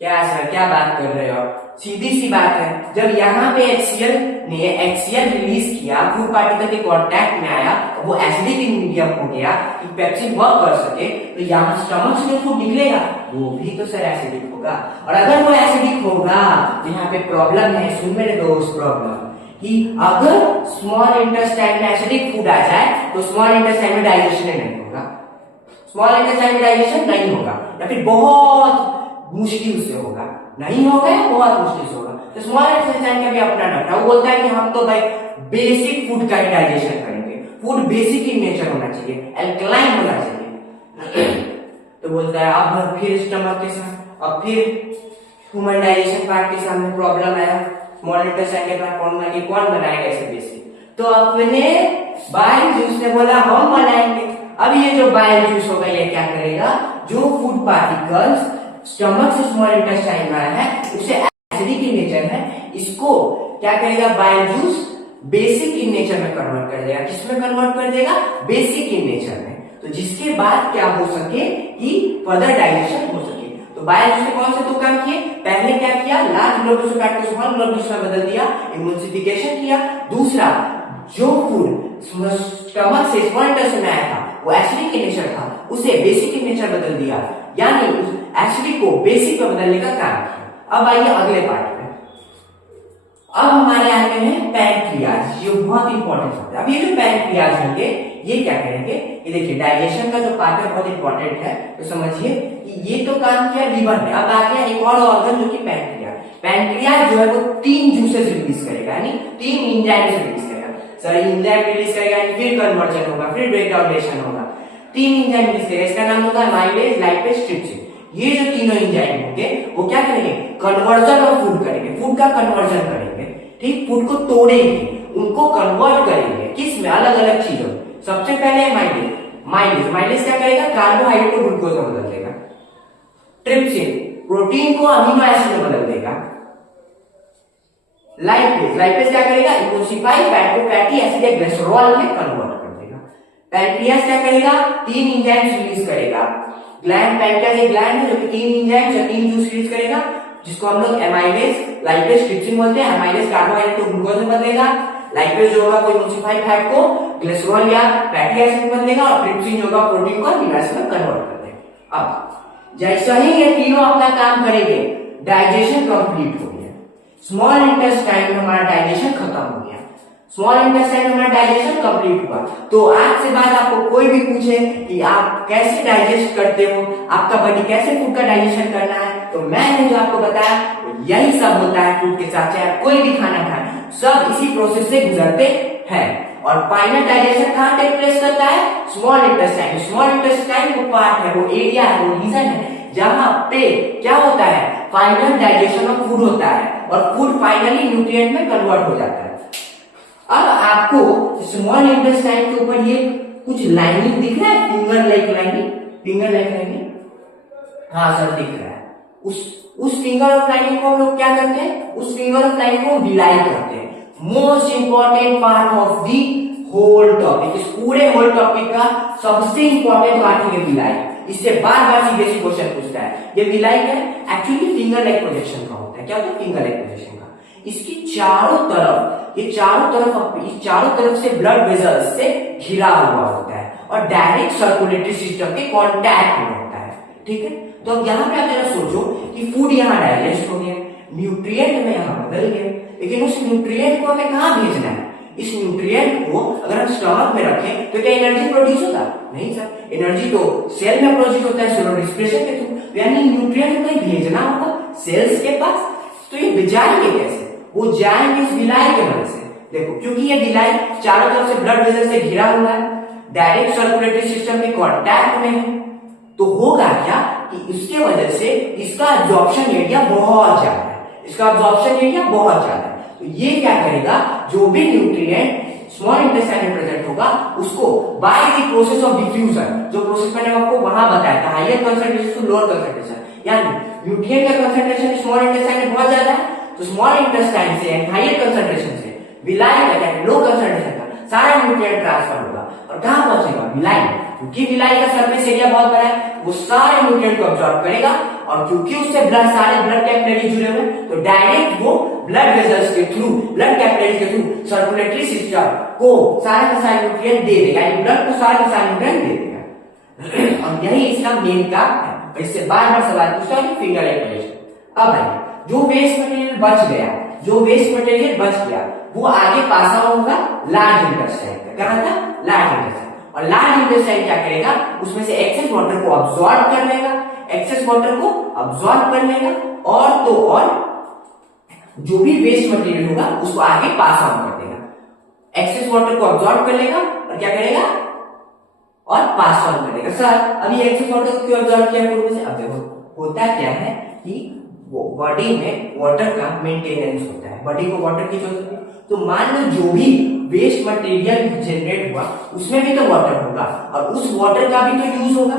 क्या सर, क्या बात कर रहे हो आप? सीधी सी बात है, जब यहाँ पे HCl ने HCl रिलीज किया, फूड पार्टिकल के कांटेक्ट में आया, वो एसिडिक मीडियम हो गया कि पेप्सिन वर्क कर सके, तो यहाँ स्टमक से जो फूड निकलेगा वो भी तो सर एसिडिक होगा। और अगर वो एसिडिक होगा तो यहाँ पे प्रॉब्लम है, सुन मेरे दोस्त, प्रॉब्लम कि अगर स्मॉल इंटेस्टाइन में एसिडिक फूड आ जाए तो स्मॉल इंटेस्टाइन में डाइजेशन नहीं होगा, स्मॉल इंटेस्टाइन में डाइजेशन नहीं होगा, या फिर बहुत मुश्किल से होगा, नहीं होगा या बहुत मुश्किल से होगा। तो स्मॉल इंटेस्टाइन का भी अपना डर है, वो बोलता है कि हम तो भाई बेसिक फूड का डाइजेशन करेंगे, फूड बेसिक इन नेचर होना चाहिए, एल्कलाइन होना चाहिए। तो बोलता है अब फिर स्टमक के साथ, अब फिर ह्यूमन डाइजेशन पार्ट के सामने प्रॉब्लम आया, स्मॉल इंटेस्टाइन के पास कौन बनाएगा ऐसे बेसिक? तो अपने बाइल जूस ने बोला हम बनाएंगे। अब ये जो बाइल जूस होगा ये क्या करेगा, जो फूड पार्टिकल्स स्टमक से स्मॉल इंटेस्टाइन में आया है उसे एसिडिक इन नेचर है, इसको क्या करेगा, bile juice basic in nature में कन्वर्ट कर देगा। किसमें कन्वर्ट कर देगा? बेसिक इन नेचर में। तो जिसके बाद क्या हो सके कि फर्दर डाइजेशन हो सके। तो बाइल जूस ने कौन से दो काम किए? पहले क्या किया, लार्ज ग्लोब्यूल्स को काट के स्मॉल ग्लोब्यूल्स में बदल दिया, इम्यूनिफिकेशन किया। दूसरा, जो फूड स्टमक से स्मॉल इंटेस्टाइन में आया था वो एसिडिक इन नेचर था, उसे बेसिक इन नेचर बदल दिया, यानी उस एसिडिक को बेसिक में बदलने का काम किया। अब आइए अगले पार्ट में। अब हमारे आते हैं पैनक्रियाज, जो बहुत इंपॉर्टेंट होता है। अब ये जो पैनक्रियाज होंगे ये क्या करेंगे, ये देखिए डाइजेशन का जो पार्ट है बहुत इंपॉर्टेंट है, तो समझिए कि ये तो काम किया लीवर ने। अब आ गया एक और ऑर्गन जो कि पैनक्रियाज। पैनक्रियाज जो है वो 3 जूसेस रिलीज करेगा, यानी 3 एंजाइम्स रिलीज करेगा। सर एंजाइम रिलीज करेगा, फिर कन्वर्जन होगा, फिर ब्रेकडाउन होगा, 3 एंजाइम रिलीज करेगा। इसका नाम होगा अमाइलेज, लाइपेज, ट्रिप्सिन। ये जो तीनों एंजाइम होंगे वो क्या करेंगे, कन्वर्जन ऑफ फूड करेंगे, फूड का कन्वर्जन करेंगे, ठीक, फूड को तोड़ेंगे, उनको कन्वर्ट करेंगे, किस में, अलग अलग चीजों। सबसे पहले माइलेज, माइलेज क्या करेगा, कार्बोहाइड्रेट को ग्लूकोज में बदल देगा। ट्रिप्सिन, प्रोटीन को अमीनो एसिड में बदल देगा। लाइपेज क्या करेगा, इमोसिफाई फैट को फैटी एसिड या ग्लिसरॉल में कन्वर्ट कर देगा। पैनक्रियाज क्या करेगा, 3 एंजाइम्स रिलीज करेगा। ग्लैंड, पैनक्रियाज एक ग्लैंड है जो कि 3 एंजाइम्स या 3 जूस रिलीज करेगा, जिसको हम लोग एमाइलेज, लाइपेज, ट्रिप्सिन बोलते हैं। एमाइलेज कार्बोहाइड्रेट को ग्लूकोज में बदलेगा, लाइपेज जो होगा वो इमोसिफाई फैट को ग्लिसरॉल या फैटी एसिड में बदलेगा, और ट्रिप्सिन जो होगा प्रोटीन को अमीनो एसिड में कन्वर्ट कर देगा। अब जैसा ही ये तीनों अपना काम करेंगे, डाइजेशन कंप्लीट हो गया। स्मॉल इंटेस्टाइन में हमारा डाइजेशन खत्म हो गया, स्मॉल इंटेस्टाइन में हमारा डाइजेशन कंप्लीट हुआ। तो आज से बाद आपको कोई भी पूछे कि आप कैसे डाइजेस्ट करते हो, आपका बॉडी कैसे फूड का डाइजेशन करना है, तो मैंने जो आपको बताया यही सब होता है। फूड के साथ चाहे कोई भी खाना खाए, सब इसी प्रोसेस से गुजरते हैं। और फाइनल डाइजेशन कहाँ टेक प्लेस करता है, स्मॉल इंटेस्टाइन। स्मॉल इंटेस्टाइन वो पार्ट है, वो एरिया है, वो रीजन है जहां पे क्या होता है, फाइनल डाइजेशन ऑफ फूड होता है, और फूड फाइनली न्यूट्रिएंट में कन्वर्ट हो जाता है। अब आपको स्मॉल इंटेस्टाइन के ऊपर ये कुछ लाइनिंग दिख रहा है, finger like lining, finger like lining, हाँ सर दिख रहा है। उस फिंगर ऑफ लाइनिंग को हम लोग क्या करते हैं, उस फिंगर ऑफ लाइनिंग को विलाई करते हैं। Most important part of the whole topic, इस पूरे होल टॉपिक का सबसे इंपॉर्टेंट पार्ट है विलाई। इससे बार बार सीबीएसई क्वेश्चन पूछता है, ये विलाई है एक्चुअली फिंगर लाइक प्रोजेक्शन का होता है। क्या होता है, फिंगर लाइक प्रोजेक्शन का। इसकी चारों तरफ, ये चारों तरफ से ब्लड वेजल्स से घिरा हुआ होता है, और डायरेक्ट सर्कुलेटरी सिस्टम के कांटेक्ट में होता है, ठीक है। तो अब यहाँ पे आप जरा सोचो कि फूड यहाँ डाइजेस्ट हो गया, न्यूट्रिएंट में यहाँ बदल गया, लेकिन उस न्यूट्रिएंट को हमें कहाँ भेजना है, इस न्यूट्रिएंट को अगर हम स्टमक में रखें तो क्या एनर्जी प्रोड्यूस होता? नहीं सर, एनर्जी तो सेल में प्रोड्यूस होता है, सेलुलर रिस्पिरेशन के थ्रू, यानी न्यूट्रिएंट को भेजना होगा सेल्स के पास। तो ये जाएंगे कैसे, वो जाएंगे इस विलाई के मदद से। देखो, क्योंकि ये विलाई चारों तरफ से ब्लड वेसल से घिरा हुआ है, डायरेक्ट सर्कुलेटरी सिस्टम के कांटेक्ट में है, तो होगा क्या कि इसके वजह से इसका एब्जॉर्प्शन एरिया बहुत ज्यादा है, इसका एब्जॉर्प्शन एरिया बहुत ज्यादा है। तो ये क्या करेगा, जो भी न्यूट्रिएंट स्मॉल इंटेस्टाइन में प्रेजेंट होगा उसको by the process of diffusion, जो प्रोसेस मैंने आपको वहां बताया था, higher concentration to lower concentration, यानी न्यूट्रिएंट का कंसंट्रेशन स्मॉल इंटेस्टाइन में बहुत ज्यादा है, तो स्मॉल इंटेस्टाइन से हायर कंसंट्रेशन से विलाई का लो कंसंट्रेशन का सारा न्यूट्रिएंट ट्रांसफर होगा और कहां पहुंचेगा, विलाई, क्योंकि विलाई का सरफेस एरिया बहुत बड़ा है, वो सारे न्यूट्रिएंट को अब्सॉर्ब करेगा और क्योंकि उससे ब्लड सारे ब्लड कैपिलरी जुड़े हुए हैं तो डायरेक्ट वो ब्लड वेजल्स के थ्रू, ब्लड कैपिलरी के थ्रू सर्कुलेटरी सिस्टम को सारा का सारा न्यूट्रिएंट दे देगा, यानी ब्लड को सारा का सारा न्यूट्रिएंट दे देगा और यही इसका मेन काम है। और इससे बार बार सवाल पूछता है फिंगर एक्सप्रेशन। अब आइए, जो वेस्ट मटेरियल बच गया, जो वेस्ट मटेरियल बच गया वो आगे पास आउट होगा लार्ज इंटेस्टाइन में। कहां था, लार्ज इंटेस्टाइन, और लार्ज इंटेस्टाइन क्या करेगा, उसमें से एक्सेस वाटर को अब्सॉर्ब कर लेगा, एक्सेस वाटर को अब्सॉर्ब कर लेगा और तो और जो भी वेस्ट मटेरियल होगा उसको आगे पास आउट कर देगा। एक्सेस वाटर को अब्सॉर्ब कर लेगा और क्या करेगा, और पास ऑन करेगा। सर अभी एक्सेस वाटर को क्यों अब्सॉर्ब किया पूर्व से, अब देखो होता क्या है कि वो बॉडी में वाटर का मेंटेनेंस होता है, बॉडी को वाटर की जरूरत है, तो मान लो जो भी वेस्ट मटेरियल जनरेट हुआ उसमें भी तो वाटर होगा और उस वाटर का भी तो यूज होगा,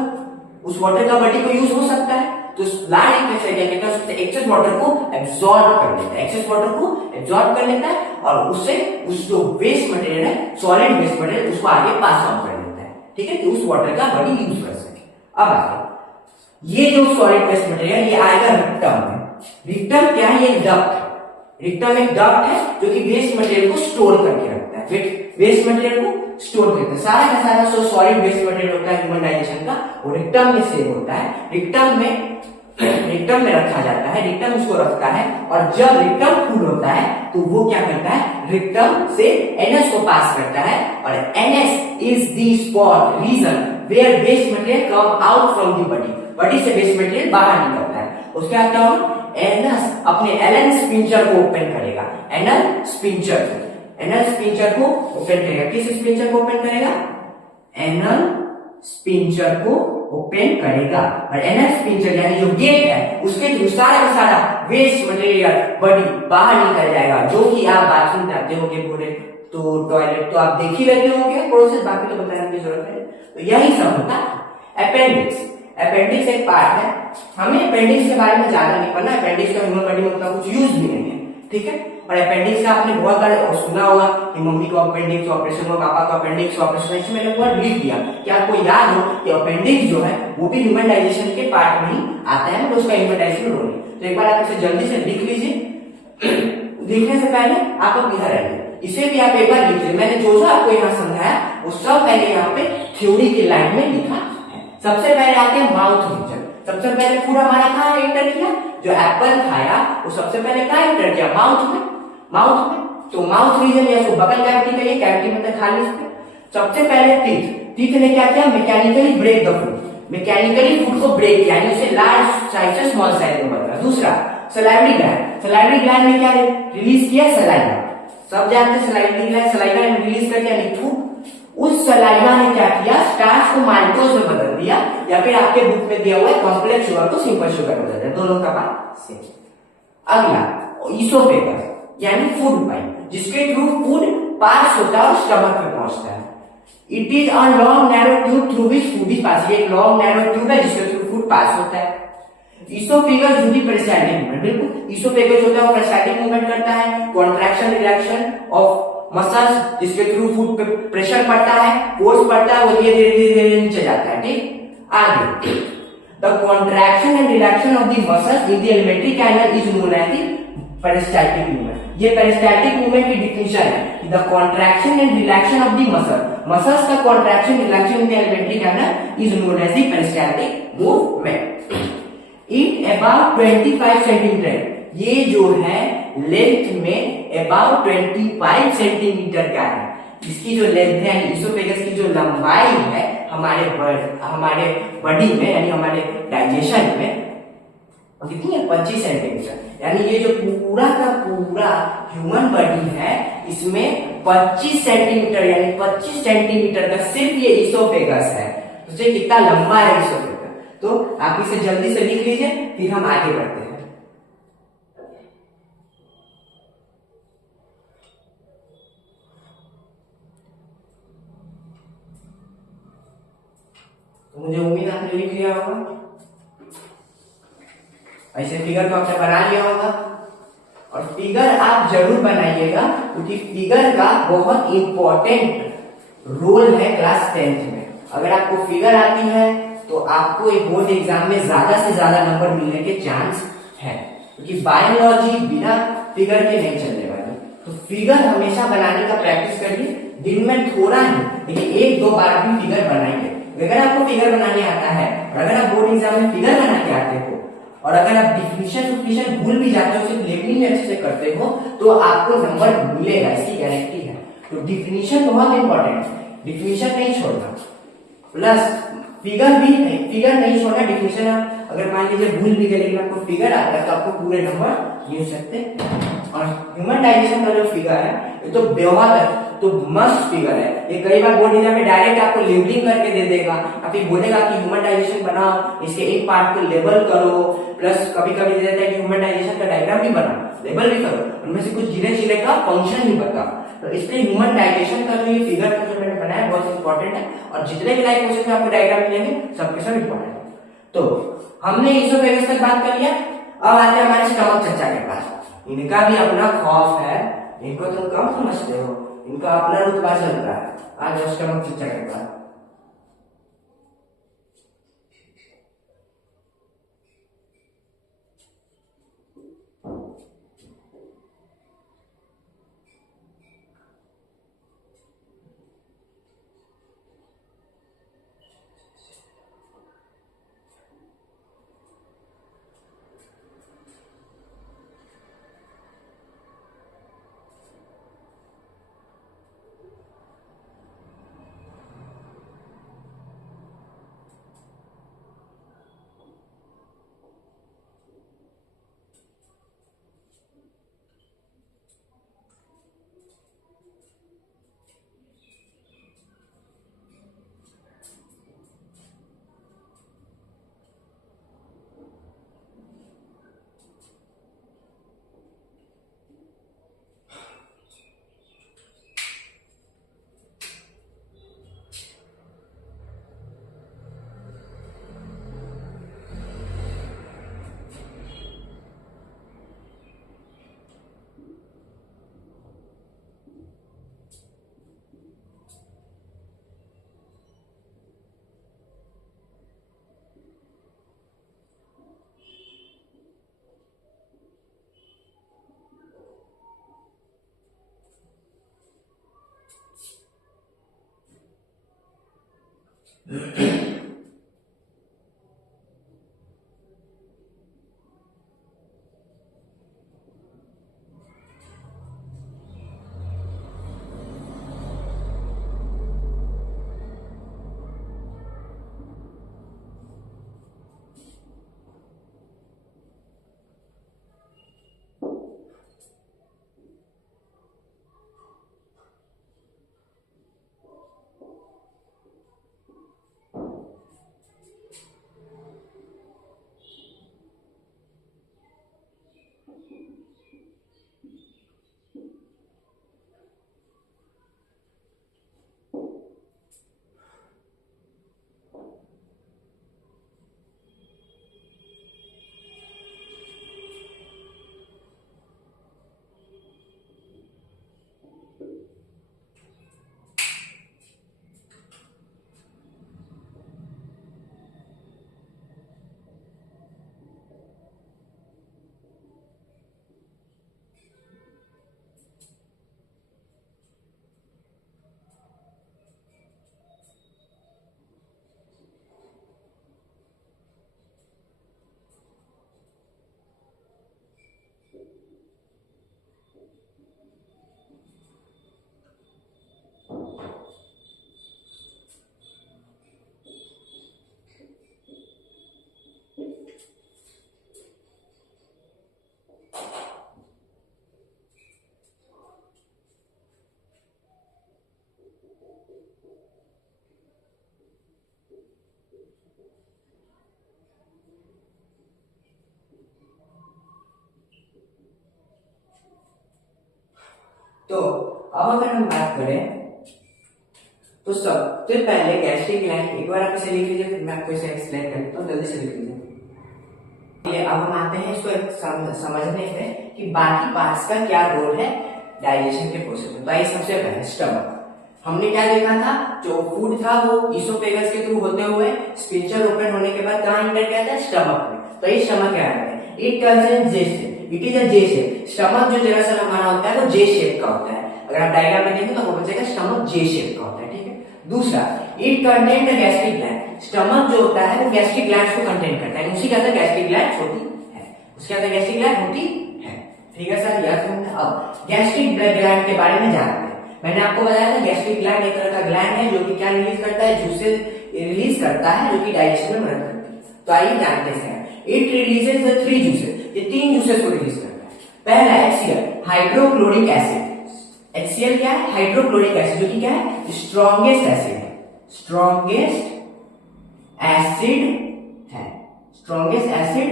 उस वाटर का बॉडी को यूज हो सकता है, तो लार्ज इंटेस्टाइन क्या कहता है, एक्सेस वाटर को एब्सॉर्ब कर लेता है, एक्सेस वाटर को एब्सॉर्ब कर लेता है और उससे उस जो वेस्ट मटेरियल है, सॉलिड वेस्ट मटेरियल, उसको आगे पास ऑन कर लेता है, ठीक है, कि उस वाटर का बॉडी यूज कर सके। अब आगे ये जो सॉलिड वेस्ट मटेरियल ये आएगा रिक्टम में। रिक्टम क्या है, ये डक्ट है, रिक्टम एक डक्ट है जो कि वेस्ट मटेरियल को स्टोर करके रखता है, वेस्ट मटेरियल को स्टोर करता है, सारा का सारा जो सॉलिड वेस्ट मटेरियल होता है ह्यूमन डाइजेशन का वो रिक्टम में सेव होता है, रिक्टम में रखा जाता है, रिक्टम उसको रखता है और जब रिक्टम फुल होता है तो वो क्या करता है, रिक्टम से एनएस को पास करता है और anus is the spot region where waste material come out from the body, body से वेस्ट मटेरियल बाहर निकलता है। उसके बाद क्या होगा, एनएस अपने एलन स्पिंचर को ओपन करेगा, एनल स्पिंचर को ओपन करेगा, किस स्पिंचर को ओपन करेगा, एनल स्पिंचर को ओपन करेगा और एनल स्पिंचर यानी जो गेट है उसके थ्रू सारा का सारा वेस्ट मटेरियल बॉडी बाहर निकल जाएगा, जो कि आप बाथरूम जाते होंगे पूरे तो टॉयलेट तो आप देख ही लेते होंगे प्रोसेस, बाकी तो बताने की जरूरत है। तो यही सब होता है। अपेंडिक्स एक पार्ट है, हमें अपेंडिक्स के बारे में ज्यादा नहीं पढ़ना, अपेंडिक्स का ह्यूमन बॉडी में उतना कुछ यूज भी नहीं है, ठीक है। और अपेंडिक्स का आपने बहुत बार सुना होगा कि मम्मी को अपेंडिक्स ऑपरेशन हुआ, पापा को अपेंडिक्स ऑपरेशन, इसमें मैंने वर्ड लिख दिया कि आपको याद हो कि अपेंडिक्स जो है वो भी ह्यूमन डाइजेशन के पार्ट में ही आता है, तो उसका ह्यूमन डाइजेशन रोल है। तो एक बार आप इसे जल्दी से लिख लीजिए, लिखने से पहले आप लोग इधर आइए, इसे भी आप एक बार लिख लीजिए, मैंने जो आपको यहाँ समझाया वो सब मैंने यहाँ पे थ्योरी के लाइन में लिखा है। सबसे पहले आते हैं माउथ रीजन, सबसे पहले फूड हमारा कहाँ एंटर किया, जो एप्पल खाया वो सबसे पहले कहाँ एंटर किया, माउथ में, तो माउथ रीजन या बगल कैविटी कहिए, कैविटी मतलब खाली स्पेस। सबसे पहले टीथ ने क्या किया, mechanically break the food, mechanically food को ब्रेक किया, यानी उसे लार्ज साइज से स्मॉल साइज में बदला। दूसरा सलाइवरी ग्लैंड ने क्या रिलीज किया, सलाइवा, सब जानते हैं सलाइवा ने रिलीज कर दिया थूक, उस सलाइवा ने क्या किया, स्टार्च को माल्टोज में बदल दिया, या फिर आपके बुक में दिया हुआ है कॉम्प्लेक्स शुगर को सिंपल शुगर में बदल दिया, दोनों का बात सेम। अगला ईसोफेगस यानी फूड पाइप, जिसके थ्रू फूड पास होता है और स्टमक में पहुंचता है। It is a long narrow tube through which food is pass, ये एक लॉन्ग नैरो ट्यूब है जिसके थ्रू फूड पास होता है। ईसोफेगस जो भी पेरिस्टाल्टिक मूवमेंट, बिल्कुल ईसोफेगस होता है वो पेरिस्टाल्टिक मूवमेंट करता है, कॉन्ट्रैक्शन रिलैक्शन ऑफ मसल्स जिसके थ्रू फूड पे प्रेशर पड़ता है, फोर्स पड़ता है, वो धीरे धीरे नीचे जाता है, ठीक। आगे the contraction and relaxation of the muscles in the alimentary canal is known as the peristaltic movement. ये पेरिस्टाल्टिक मूवमेंट की डिफिनेशन है, the contraction and relaxation of the muscles का contraction relaxation in the alimentary canal is known as the peristaltic movement. It about 25 centimetre, ये जो है length में about 25 centimetre का है, इसकी जो लेंथ है यानी ईसोफेगस की जो लंबाई है हमारे बॉडी में यानी हमारे डाइजेशन में कितनी है, 25 सेंटीमीटर, यानी ये जो पूरा का पूरा ह्यूमन बॉडी है इसमें 25 सेंटीमीटर यानी 25 सेंटीमीटर का सिर्फ ये ईसोफेगस है, तो कितना लंबा है ईसोफेगस। तो आप इसे जल्दी से लिख लीजिए, फिर हम आगे बढ़ते हैं। तो मुझे उम्मीद आपने लिख लिया होगा, ऐसे फिगर को आपने बना लिया होगा और फिगर आप जरूर बनाइएगा क्योंकि फिगर का बहुत इंपॉर्टेंट रोल है क्लास 10th में। अगर आपको फिगर आती है तो आपको एक बोर्ड एग्जाम में ज्यादा से ज्यादा नंबर मिलने के चांस है, क्योंकि बायोलॉजी बिना फिगर के नहीं चलने वाली। तो फिगर हमेशा बनाने का प्रैक्टिस करिए, दिन में थोड़ा ही लेकिन 1-2 बार भी फिगर बनाइए। अगर आपको फिगर बनाने आता है और अगर आप बोर्ड एग्जाम में फिगर बना के आते हो और अगर आप डिफिनेशन भूल भी जाते हो, सिर्फ लेबलिंग में अच्छे से करते हो, तो आपको नंबर मिलेगा, इसकी गारंटी है। तो डिफिनेशन बहुत इंपॉर्टेंट है, डिफिनेशन नहीं छोड़ना, प्लस फिगर नहीं छोड़ना। डिफिनेशन आप अगर मान लीजिए भूल भी गए लेकिन आपको फिगर आता है तो आपको पूरे नंबर मिल सकते हैं। और ह्यूमन डाइजेशन का जो फिगर है ये तो बहुत तो मस्त फिगर है। ये कई बार बोर्ड एग्जाम में डायरेक्ट आपको लेबलिंग करके दे देगा या फिर बोलेगा कि ह्यूमन डाइजेशन बनाओ, इसके एक पार्ट को लेबल करो, प्लस कभी कभी दे देता है कि ह्यूमन डाइजेशन का डायग्राम भी बनाओ, लेबल भी करो, उनमें से कुछ गिने चिने का फंक्शन भी बताओ। तो इसलिए ह्यूमन डाइजेशन का जो ये फिगर का जो मैंने बनाया बहुत इंपॉर्टेंट है, और जितने भी लाइव क्वेश्चन में आपको डायग्राम मिलेंगे सबके सब इंपॉर्टेंट है। तो हमने इसोफेगस तक बात कर लिया, अब आते हैं हमारे स्टमक चर्चा के पास। इनका भी अपना खौफ है, इनको तुम कम समझते हो, इनका अपना रुतबा चल रहा है। आज स्टमक चर्चा के पास तो अब अगर हम बात करें तो सबसे पहले गैस्ट्रिक ग्लैंड, एक बार आप इसे लिख लीजिए फिर मैं आपको इसे एक्सप्लेन करता हूँ, जल्दी से लिख लीजिए। अब हम आते हैं इसको समझने पे कि बाकी पार्ट्स का क्या रोल है डाइजेशन के प्रोसेस में। तो आइए सबसे पहले स्टमक, हमने क्या देखा था, जो फूड था वो इसोफेगस के थ्रू होते हुए स्पिंचर ओपन होने के बाद कहाँ एंटर किया था, स्टमक में। तो ये स्टमक क्या है, it contains J shape, it is a J shape. Stomach जो जरा सा हमारा होता है वो जे शेप का होता है। अगर आप डायग्राम में देखें तो आपको बचेगा स्टमक जे शेप का होता है, ठीक है। दूसरा, it contain the gastric gland. Stomach जो होता है वो गैस्ट्रिक ग्लैंड को कंटेन करता है, उसी के अंदर गैस्ट्रिक ग्लैंड होती है, उसके अंदर गैस्ट्रिक ग्लैंड होती है, ठीक है सर, याद रखना। अब गैस्ट्रिक ग्लैंड के बारे में जानते हैं। मैंने आपको बताया था गैस्ट्रिक ग्लैंड एक तरह का ग्लैंड है जो कि क्या रिलीज करता है, जूसेस रिलीज करता है जो कि डाइजेशन में मदद करती है। तो आइए जानते हैं, इट रिलीजेस द 3 जूसेस, ये 3 जूसेस को रिलीज करता है। पहला HCl, हाइड्रोक्लोरिक एसिड। HCl क्या है, हाइड्रोक्लोरिक एसिड, जो कि क्या है, स्ट्रॉन्गेस्ट एसिड है, स्ट्रॉन्गेस्ट एसिड है, स्ट्रॉन्गेस्ट एसिड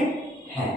है,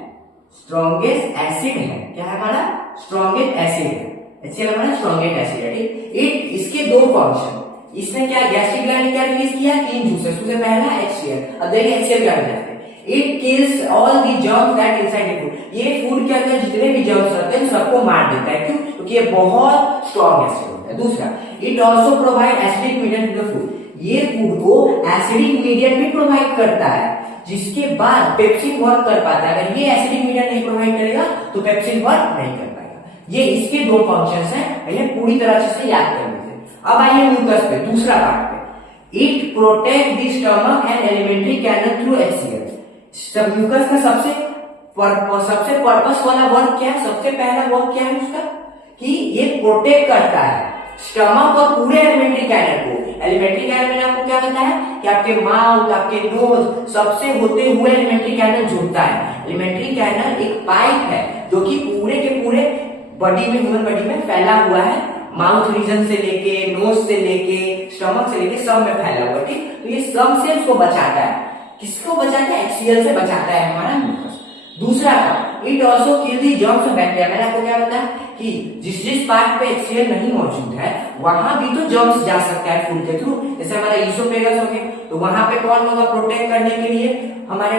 स्ट्रॉन्गेस्ट एसिड है, क्या है हमारा, स्ट्रॉन्गेस्ट एसिड है। HCl हमारा स्ट्रॉन्गेस्ट एसिड है, ठीक। इट, इसके 2 फंक्शन, इसने क्या, गैस्ट्रिक ग्लैंड ने क्या रिलीज किया, 3 जूसेस, उससे पहला HCl। अब देखिए HCl क्या करता है, it kills all the germs that inside the food. ये फूड के अंदर जितने भी जर्म्स रहते हैं सबको मार देता है, क्यों, क्योंकि ये बहुत स्ट्रॉन्ग एसिड होता है। दूसरा, it also provide acidic medium to the food. ये फूड को एसिडिक मीडियम भी प्रोवाइड करता है, जिसके बाद पेप्सिन वर्क कर पाता है। अगर ये एसिडिक मीडियम नहीं प्रोवाइड करेगा तो पेप्सिन वर्क नहीं कर पाएगा। ये इसके 2 फंक्शंस हैं, इन्हें पूरी तरह से याद कर लीजिए। अब आइए म्यूकस पे, दूसरा पार्ट पे। It protect the stomach and alimentary canal through HCl। Mucus का सबसे पर्पस वाला वर्क क्या है, सबसे पहला वर्क क्या है उसका, कि ये प्रोटेक्ट करता है स्टमक और पूरे एलिमेंट्री कैनल को। एलिमेंट्री कैनल में आपको क्या कहता है कि आपके माउथ, आपके नोज सबसे होते हुए एलिमेंट्री कैनल जुड़ता है। एलिमेंट्री कैनल एक पाइप है जो कि पूरे के पूरे बॉडी में, ह्यूमन बॉडी में फैला हुआ है, माउथ रीजन से लेके, नोज से लेके, स्टमक से लेके सब में फैला हुआ, ठीक। तो ये सब से उसको बचाता है, किसको बचाता है, HCl से बचाता है हमारा म्यूकस। दूसरा था, it also kill the germs of bacteria. मैंने आपको क्या बताया कि जिस पार्ट पे HCl नहीं मौजूद है वहां भी तो जर्म्स जा सकता है फूड के थ्रू। जैसे हमारा इसोफेगस हो गया, तो वहां पे कौन होगा प्रोटेक्ट करने के लिए हमारे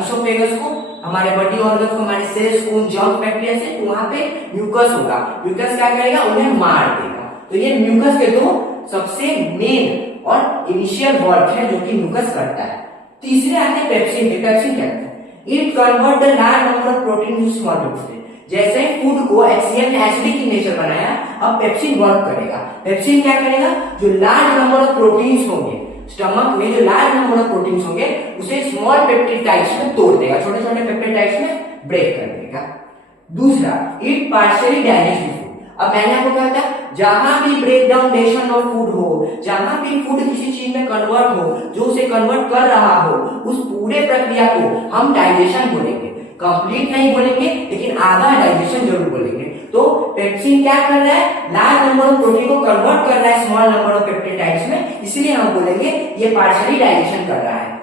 इसोफेगस को, हमारे बॉडी ऑर्गन्स को, हमारे सेल्स को जर्म बैक्टीरिया से, तो वहां पे म्यूकस होगा। म्यूकस क्या करेगा, उन्हें मार देगा। तो ये म्यूकस के 2 सबसे मेन और इनिशियल वर्क है जो कि म्यूकस करता है। तीसरे आते हैं पेप्सिन। पेप्सिन क्या करता है, it convert the large number of protein to small tubes. जैसे फूड को HCl ने एसिडिक इन नेचर बनाया, अब पेप्सिन वर्क करेगा। पेप्सिन क्या करेगा, जो लार्ज नंबर ऑफ प्रोटीन्स होंगे स्टमक में, जो लार्ज नंबर ऑफ प्रोटीन्स होंगे उसे स्मॉल पेप्टिडाइड्स में तोड़ देगा, छोटे छोटे पेप्टिडाइड्स में ब्रेक कर देगा। दूसरा, इट पार्शियली डाइजेस्ट फूड। अब मैंने आपको क्या बताया, जहां भी ब्रेक डाउन ऑफ फूड हो, जहां भी फूड किसी चीज में कन्वर्ट हो, जो उसे कन्वर्ट कर रहा हो, उस पूरे प्रक्रिया को हम डाइजेशन बोलेंगे। कंप्लीट नहीं बोलेंगे लेकिन आधा डाइजेशन जरूर बोलेंगे। तो पेप्सिन क्या कर रहा है, लार्ज नंबर ऑफ प्रोटीन को कन्वर्ट कर रहा है स्मॉल नंबर ऑफ पेप्टिडाइड्स में, इसलिए हम बोलेंगे ये पार्शियली डाइजेशन कर रहा है।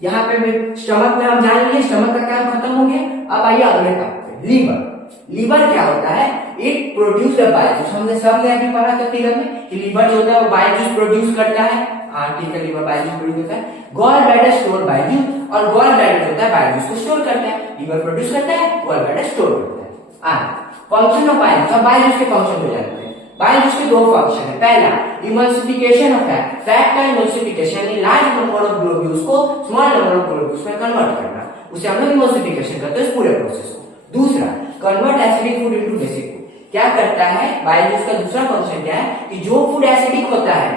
यहाँ पे स्टमक में हम जान लिए, स्टमक का काम खत्म हो गया। अब आइए अगले पार्ट पे, लीवर। लीवर क्या होता है, it produce the bile juice. हमने सबने अभी पढ़ा था फिगर में कि लीवर जो होता है वो बाइल जूस प्रोड्यूस करता है। हाँ ठीक है, लीवर बाइल जूस प्रोड्यूस करता है। Gall bladder store bile juice, और गॉल ब्लैडर होता है बाइल जूस को स्टोर करता है। लीवर प्रोड्यूस करता है, गॉल ब्लैडर स्टोर करता है। Function of bile juice. अब बाइल जूस के फंक्शन हो जाते हैं। बाइल जूस के 2 फंक्शन है। पहला, इमल्सिफिकेशन ऑफ फैट। फैट का इमल्सिफिकेशन यानी लार्ज नंबर ऑफ ग्लोब्यूल्स को स्मॉल नंबर ऑफ ग्लोब्यूल्स में कन्वर्ट करना, उसे हम लोग इमल्सिफिकेशन करते हैं इस पूरे प्रोसेस को। दूसरा, convert acidic food into basic food. क्या करता है बाइल जूस का दूसरा फंक्शन क्या है कि जो फूड एसिडिक होता है,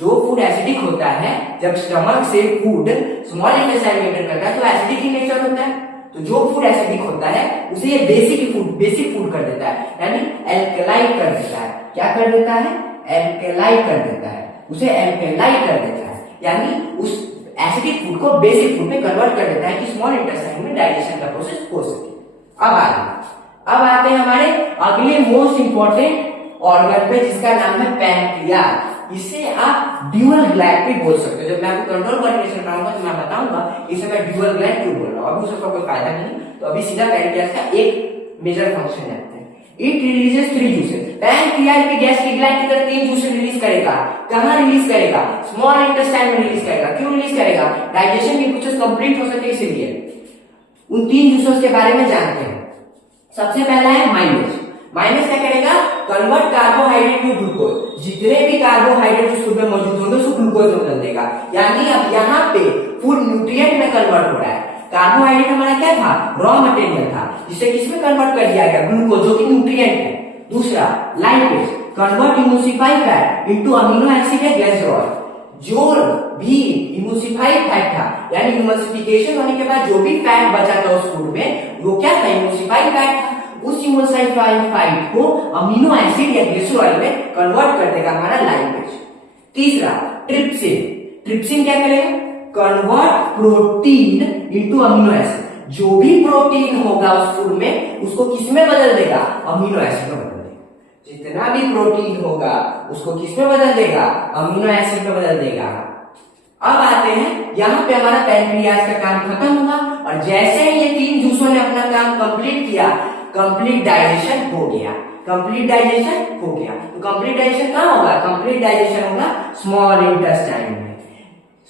जो फूड एसिडिक होता है, जब स्टमक से फूड स्मॉल इंटेस्टाइन में एंटर करता है तो एसिडिक इन नेचर होता है। तो जो फूड एसिडिक होता है उसे ये बेसिक फूड कर देता है, यानी एल्कलाइट कर देता है। क्या कर देता है, एल्कलाइट कर देता है, उसे एल्कलाइट कर देता है, यानी उस एसिडिक फूड को बेसिक फूड में कन्वर्ट कर देता है कि स्मॉल इंटेस्टाइन में डाइजेशन का प्रोसेस हो सके। अब आते हैं हमारे अगले मोस्ट इंपॉर्टेंट ऑर्गन पे, जिसका नाम है पैनक्रियाज। इसे आप ड्यूअल ग्लैंड भी बोल सकते हो। जब मैं आपको कंट्रोल कोऑर्डिनेशन कराऊंगा तो मैं बताऊंगा इसे मैं ड्यूअल ग्लैंड क्यों बोल रहा हूं। अभी उसका कोई फायदा नहीं, तो अभी सीधा पैनक्रियाज का एक मेजर फंक्शन जानते हैं। It releases 3 juices. पैनक्रियाज के गैस्ट्रिक ग्लैंड की तरह 3 जूसेस रिलीज करेगा। कहां रिलीज करेगा, स्मॉल इंटेस्टाइन में रिलीज करेगा। क्यों रिलीज करेगा, डाइजेशन की प्रोसेस कंप्लीट हो सके इसलिए। उन 3 जूसेस के बारे में जानते हैं। सबसे पहला है माइलेज। माइलेज क्या करेगा, कन्वर्ट कार्बोहाइड्रेट टू ग्लूकोज, जितने भी कार्बोहाइड्रेट उस फूड में मौजूद होंगे उसको ग्लूकोज में बदल देगा। यानी अब यहाँ पे फूड न्यूट्रिएंट में कन्वर्ट हो रहा है। कार्बोहाइड्रेट हमारा क्या था, रॉ मटेरियल था, जिसे किसमें कन्वर्ट कर दिया गया, ग्लूकोज, जो कि न्यूट्रिएंट है। दूसरा lipase, convert emulsified fat into amino acid या ग्लिसरॉल। जो भी इमल्सिफाइड फैट था, यानी इमल्सिफिकेशन होने के बाद जो भी फैट बचा था उस फूड में, वो क्या था, इमल्सिफाइड फैट था। उस इमल्सिफाइड फैट को अमीनो एसिड या ग्लिसरॉल में कन्वर्ट कर देगा हमारा लाइपेज। तीसरा ट्रिप्सिन। ट्रिप्सिन क्या करेगा, convert protein into amino acid. जो भी प्रोटीन होगा उस फूड में उसको किसमें बदल देगा, अमीनो एसिड में बदल देगा। जितना भी प्रोटीन होगा उसको किसमें बदल देगा, अमीनो एसिड में बदल देगा। अब आते हैं यहाँ पे हमारा पैनक्रियाज का काम खत्म हुआ, और जैसे ही ये तीन जूसों ने अपना काम कंप्लीट किया, कंप्लीट डाइजेशन हो गया। कंप्लीट डाइजेशन हो गया, तो कंप्लीट डाइजेशन कहाँ होगा, कंप्लीट डाइजेशन होगा स्मॉल इंटेस्टाइन में।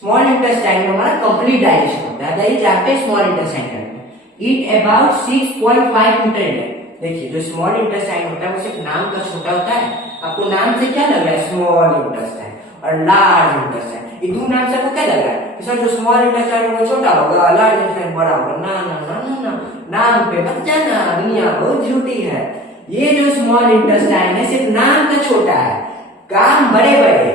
स्मॉल इंटेस्टाइन में हमारा कंप्लीट डाइजेशन होता है, दैट इज आपके स्मॉल इंटेस्टाइन में। ईट अबाउट 6.5 मीटर। देखिए जो स्मॉल इंटेस्टाइन होता है वो सिर्फ नाम का छोटा होता है। आपको नाम से क्या लग रहा है, स्मॉल इंटेस्टाइन और लार्ज इंटेस्टाइन, ये दो नाम से आपको क्या लग रहा है, सर जो स्मॉल इंटेस्टाइन वो छोटा होगा, लार्ज इंटेस्टाइन बड़ा होगा। ना ना ना ना ना, नाम पे मत जाना, दुनिया बहुत झूठी है। ये जो स्मॉल इंटेस्टाइन है सिर्फ नाम का छोटा है, काम बड़े बड़े,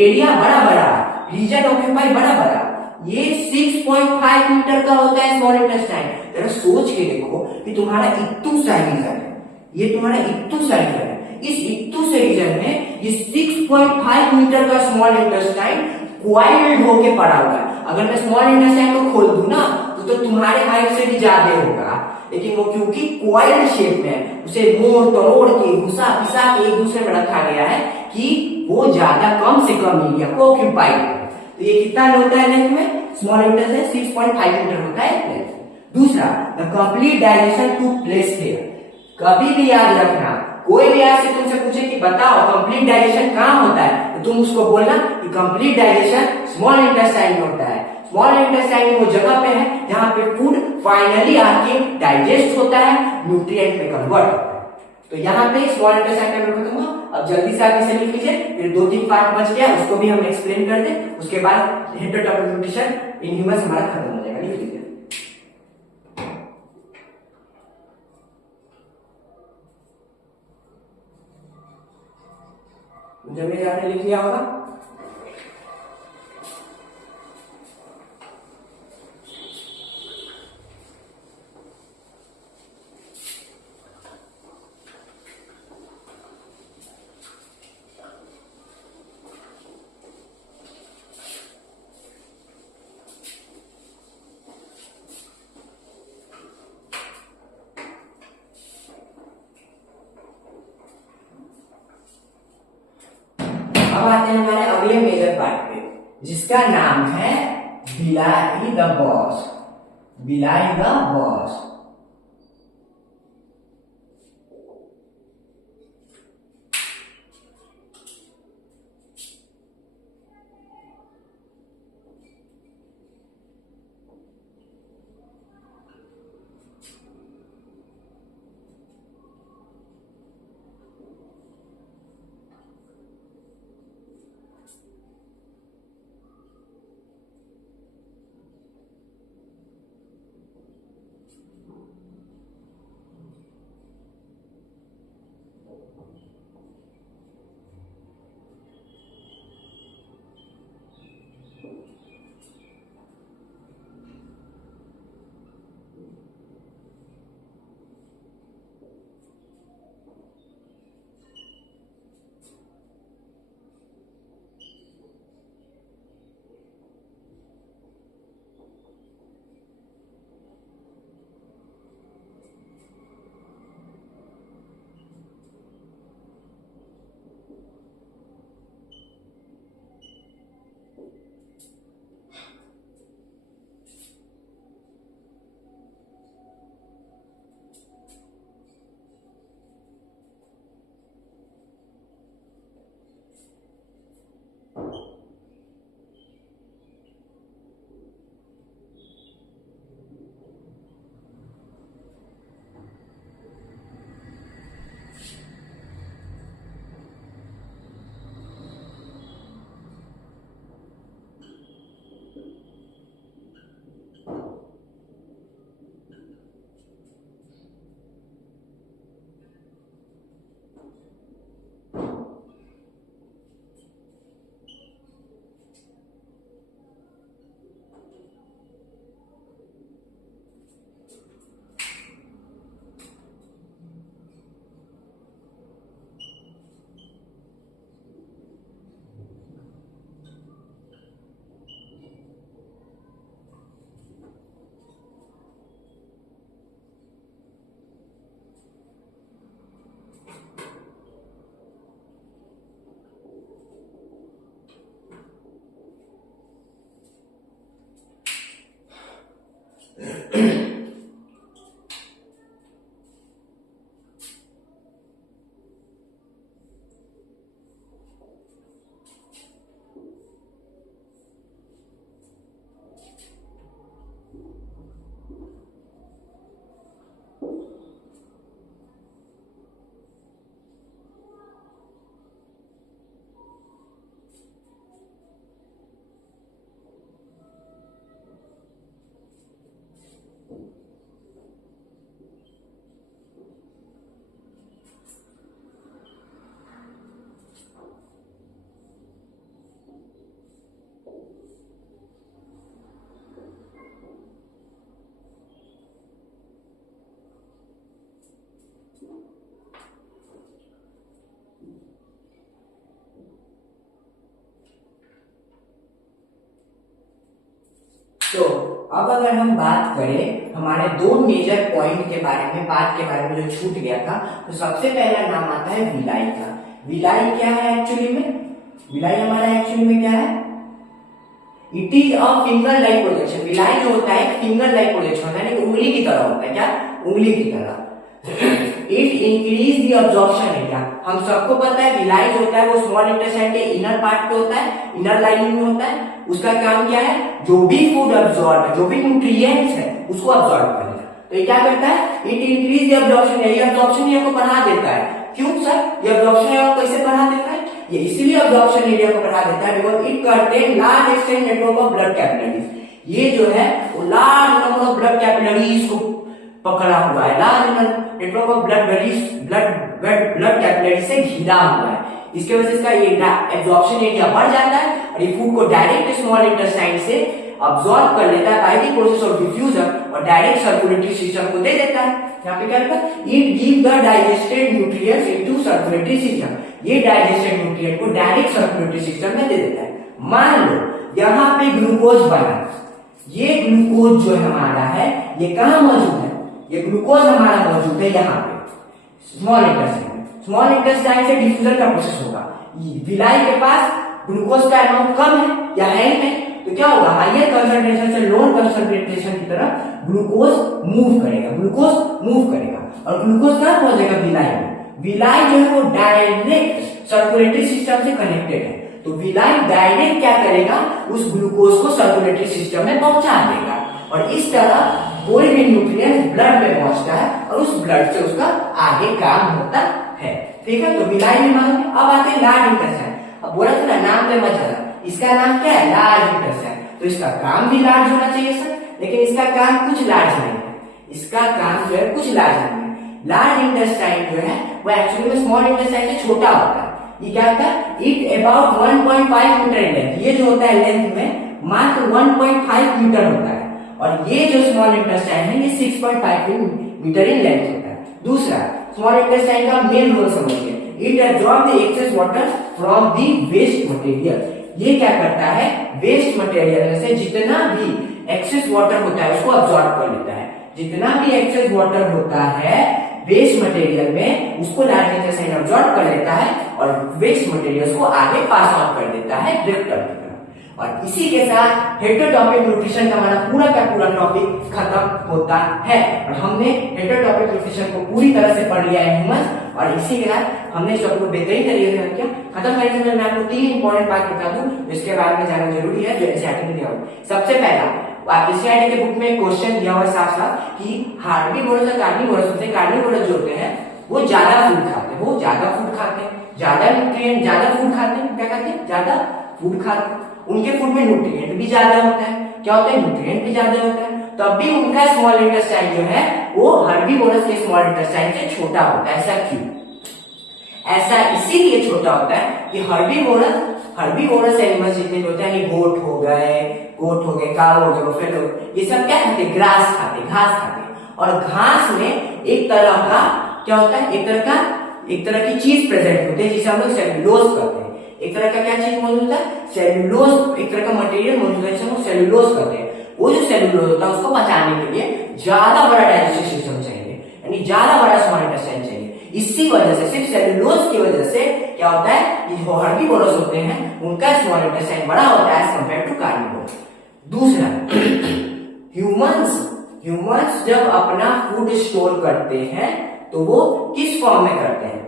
एरिया बड़ा बड़ा, रीजन ऑक्यूपाई बड़ा बड़ा। ये 6.5 मीटर का होता है स्मॉल इंटेस्टाइन। जरा सोच के देखो कि तुम्हारा इत्तू सा रीजन है, ये तुम्हारा इत्तू सा रीजन है, इस इत्तू से रीजन में ये 6.5 मीटर का स्मॉल इंटेस्टाइन क्वाइल्ड होके पड़ा हुआ है। अगर मैं स्मॉल इंटेस्टाइन को खोल दूं ना तो तुम्हारे हाइट से भी ज्यादा होगा, लेकिन वो क्योंकि क्वाइल्ड शेप में है, उसे मोड़ तोड़ के घुसा पिसा के एक दूसरे में रखा गया है कि वो ज्यादा कम से कम एरिया को ऑक्यूपाई करे। तो ये कितना होता है लेंथ में, स्मॉल इंटेस्टाइन 6.5 मीटर होता है लेंथ। दूसरा, the complete digestion took place here. कभी भी याद रखना, कोई भी आपसे तुमसे पूछे कि बताओ कंप्लीट डाइजेशन कहाँ होता है, तो तुम उसको बोलना कि कंप्लीट डाइजेशन स्मॉल इंटेस्टाइन में होता है। स्मॉल इंटेस्टाइन वो जगह पे है जहां पे फूड फाइनली आके डाइजेस्ट होता है, न्यूट्रिएंट में कन्वर्ट होता है। तो यहाँ पे स्मॉल इंटेस्टाइन का खत्म हुआ। अब जल्दी से आगे से लिख लीजिए, फिर 2-3 पार्ट बच गया, उसको भी हम एक्सप्लेन कर दे, उसके बाद हेटेरोटॉपिक इन ह्यूमंस हमारा खत्म हो जाएगा। लिख लीजिए। मुझे मेरे आपने लिख लिया होगा। अब आते हैं हमारे अगले मेजर पार्ट पे, जिसका नाम है बिलाई द बॉस। बिलाई द बॉस। तो अब अगर हम बात करें हमारे दो मेजर पॉइंट के बारे में, पार्ट के बारे में जो छूट गया था, तो सबसे पहला नाम आता है विलाई का। विलाई क्या है एक्चुअली में? विलाई हमारा एक्चुअली में क्या है? It is a finger like projection. Villi जो होता है फिंगर लाइक प्रोजेक्शन होता है, उंगली की तरह होता है। क्या? उंगली की तरह। It increase the absorption area. हम सबको पता है विलाई जो होता है वो स्मॉल इंटेस्टाइन के इनर पार्ट पे होता है, इनर लाइनिंग में होता है। उसका काम क्या है? जो भी फूड अब्सॉर्ब है, जो भी न्यूट्रिएंट्स है, उसको अब्सॉर्ब करना। तो ये क्या करता है? It increase the absorption area. Absorption area को बढ़ा देता है। क्यों सर? ये अब्जॉर्प्शन एरिया को कैसे बढ़ा देता है? ये इसलिए अब्जॉर्प्शन एरिया को बढ़ा देता है because it contain large extend network of blood capillaries. ये जो है वो large number of blood capillaries को पकड़ा हुआ है, large network of blood capillary से घिरा हुआ है। इसके वजह से इसका ये एब्जॉर्प्शन एरिया बढ़ जाता है और ये फूड को डायरेक्ट स्मॉल इंटेस्टाइन से अब्सॉर्ब कर लेता है bye the process of diffusion और डायरेक्ट सर्कुलेटरी सिस्टम को दे देता है। यहाँ पे क्या लिखा? It give the digested nutrients into circulatory system. ये डाइजेस्टेड न्यूट्रिएंट को डायरेक्ट सर्कुलेटरी सिस्टम में दे देता है। मान लो यहाँ पे ग्लूकोज बना, ये ग्लूकोज जो हमारा है ये कहाँ मौजूद है? ये ग्लूकोज हमारा मौजूद है यहाँ पे स्मॉल इंटेस्टाइन। स्मॉल इंटेस्टाइन से डिफ्यूजन का प्रोसेस होगा। विलाई के पास ग्लूकोज का अमाउंट कम है या है नहीं, तो क्या होगा? हाइयर कंसंट्रेशन से लोअर कंसंट्रेशन की तरफ ग्लूकोज मूव करेगा और ग्लूकोज कहाँ पहुंचेगा? विलाई में। विलाई जो है वो डायरेक्ट सर्कुलेटरी सिस्टम से कनेक्टेड है, तो विलाई डायरेक्ट क्या करेगा? उस ग्लूकोज को सर्कुलेटरी सिस्टम में पहुंचा देगा और इस तरह कोई भी न्यूट्रिएंट ब्लड में पहुंचता है और उस ब्लड से उसका आगे काम होता है। ठीक है, तो विलाई में मालूम। अब आते हैं लार्ज इंटेस्टाइन। अब बोला था ना नाम पे मत जाना, इसका नाम क्या है? Large intestine. तो इसका काम भी लार्ज होना चाहिए सर, लेकिन इसका काम कुछ लार्ज नहीं है। इसका काम जो है कुछ लार्ज नहीं है। लार्ज इंटेस्टाइन जो है वो एक्चुअली में स्मॉल इंटेस्टाइन से छोटा होता है। ये क्या होता है? It about 1.5 metre in length. ये जो होता है लेंथ में मात्र 1.5 मीटर होता है और ये जो स्मॉल इंटेस्टाइन है ये 6.5 मीटर इन लेंथ होता है। दूसरा, स्मॉल इंटेस्टाइन का मेन रोल समझिए। It absorb the excess water from the waste material. ये क्या करता है? वेस्ट मटेरियल में से जितना भी एक्सेस वाटर होता है उसको अब्सॉर्ब कर लेता है। जितना भी एक्सेस वाटर होता है वेस्ट मटेरियल में उसको लार्ज इंटेस्टाइन अब्सॉर्ब कर लेता है और वेस्ट मटेरियल को आगे पास ऑन कर देता है ड्रिफ्टर की तरह। और इसी के साथ हेटेरोटॉपिक न्यूट्रिशन का हमारा पूरा का पूरा टॉपिक खत्म होता है और हमने हेटेरोटॉपिक न्यूट्रिशन को पूरी तरह से पढ़ लिया है ह्यूमंस। और इसी के साथ हमने इस टॉपिक को बेहतरीन तरीके से किया। खत्म करने से मैं आपको 3 इंपॉर्टेंट बात बता दूं जिसके बारे में जानना जरूरी है, जो एनसीईआरटी में दिया हुआ। सबसे पहला, आप एनसीईआरटी के बुक में क्वेश्चन दिया हुआ साफ साफ कि हार्बीवोरस और कार्निवोरस होते हैं। कार्निवोरस जो होते हैं वो ज्यादा फूड खाते हैं, ज्यादा न्यूट्रिएंट, ज्यादा फूड खाते हैं। क्या खाते हैं? ज्यादा फूड खाते हैं। उनके फूड में न्यूट्रिएंट भी ज्यादा होता है। क्या होता है? न्यूट्रिएंट भी ज्यादा होता है। तब भी उनका स्मॉल इंटेस्टाइन जो है वो हर्बीवोरस के स्मॉल इंटेस्टाइन से छोटा होता है। ऐसा क्यों? ऐसा इसीलिए छोटा होता है कि हर्बीवोरस एनिमल्स जितने भी होते हैं, यानी गोट हो गए, काऊ हो गए, बफेलो, ये सब क्या खाते? ग्रास खाते, घास खाते। और घास में एक तरह का क्या होता है? एक तरह की चीज प्रेजेंट होती है जिसे हम लोग सेल्यूलोज कहते हैं। एक तरह का क्या चीज मौजूद होता है? सेल्यूलोज, एक तरह का मटेरियल मौजूद है जिसे हम लोग सेल्यूलोज कहते हैं। वो जो सेल्यूलोज होता है उसको बचाने के लिए ज्यादा बड़ा डाइजेस्टिव सिस्टम चाहिए, यानी ज्यादा बड़ा स्मॉल इंटेस्टाइन चाहिए। इसी वजह से, सिर्फ सेल्यूलोज की वजह से क्या होता है कि जो हर्बीवोरस होते हैं उनका स्मॉल इंटेस्टाइन बड़ा होता है एज कंपेयर टू कार्निवोरस। दूसरा, ह्यूमंस जब अपना फूड स्टोर करते हैं तो वो किस फॉर्म में करते हैं?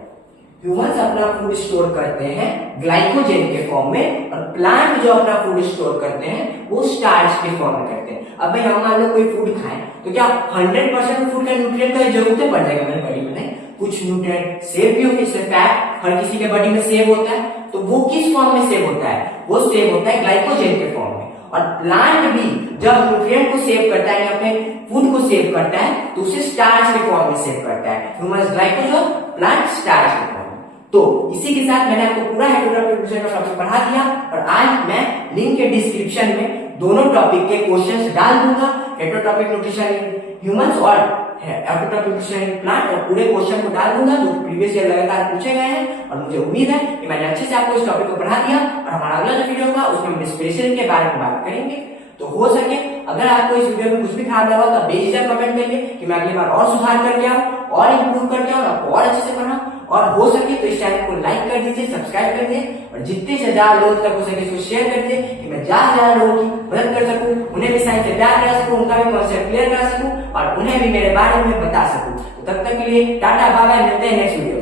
ह्यूमंस अपना फूड स्टोर करते हैं ग्लाइकोजन के फॉर्म में, और प्लांट जो अपना फूड स्टोर करते हैं वो स्टार्च के फॉर्म में करते हैं। अब भाई हम मान लो कोई फूड खाएं तो क्या 100% फूड का न्यूट्रिएंट का जरूरत पड़ जाएगा मेरे बॉडी में? नहीं, कुछ न्यूट्रिएंट सेव भी होंगे, जैसे फैट हर किसी के बॉडी में सेव होता है, तो वो किस फॉर्म में सेव होता है? वो सेव होता है ग्लाइकोजन के फॉर्म में। और प्लांट भी जब न्यूट्रिएंट को सेव करता है, अपने फूड को सेव करता है, तो उसे स्टार्च के फॉर्म में सेव करता है। ह्यूमंस ग्लाइकोजन, प्लांट स्टार्च के फॉर्म में। तो इसी के साथ मैंने आपको पूरा हेटेरोट्रॉपिक न्यूट्रिशन का टॉपिक पढ़ा दिया, और आज मैं लिंक के डिस्क्रिप्शन में दोनों टॉपिक के क्वेश्चंस डाल दूंगा, हेटेरोट्रॉपिक न्यूट्रिशन इन ह्यूमंस और हेटेरोट्रॉपिक न्यूट्रिशन इन प्लांट, और पूरे क्वेश्चन को डाल दूंगा जो प्रीवियस ईयर लगातार पूछे गए हैं। और मुझे उम्मीद है कि मैंने अच्छे से आपको इस टॉपिक को पढ़ा दिया, और हमारा अगला जो वीडियो होगा उसमें हम रेस्पिरेशन के बारे में बात करेंगे। तो हो सके अगर आपको इस वीडियो में कुछ भी खराब लगा तो बेझिझक कमेंट करिए कि मैं अगली बार और सुधार करके आऊं और इंप्रूव करके आऊं, आपको और अच्छे से पढ़ाऊं। और हो सके तो इस चैनल को लाइक कर दीजिए, सब्सक्राइब कर दीजिए, और जितने से ज्यादा लोग तक हो सके इसको शेयर कर दीजिए कि मैं ज्यादा से ज्यादा लोगों की मदद कर सकूं, उन्हें भी साइंस से प्यार करा सकूं, उनका भी कॉन्सेप्ट क्लियर करा सकूं, और उन्हें भी मेरे बारे में बता सकूं। तो तब तक के लिए टाटा बाय बाय, मिलते हैं नेक्स्ट वीडियो।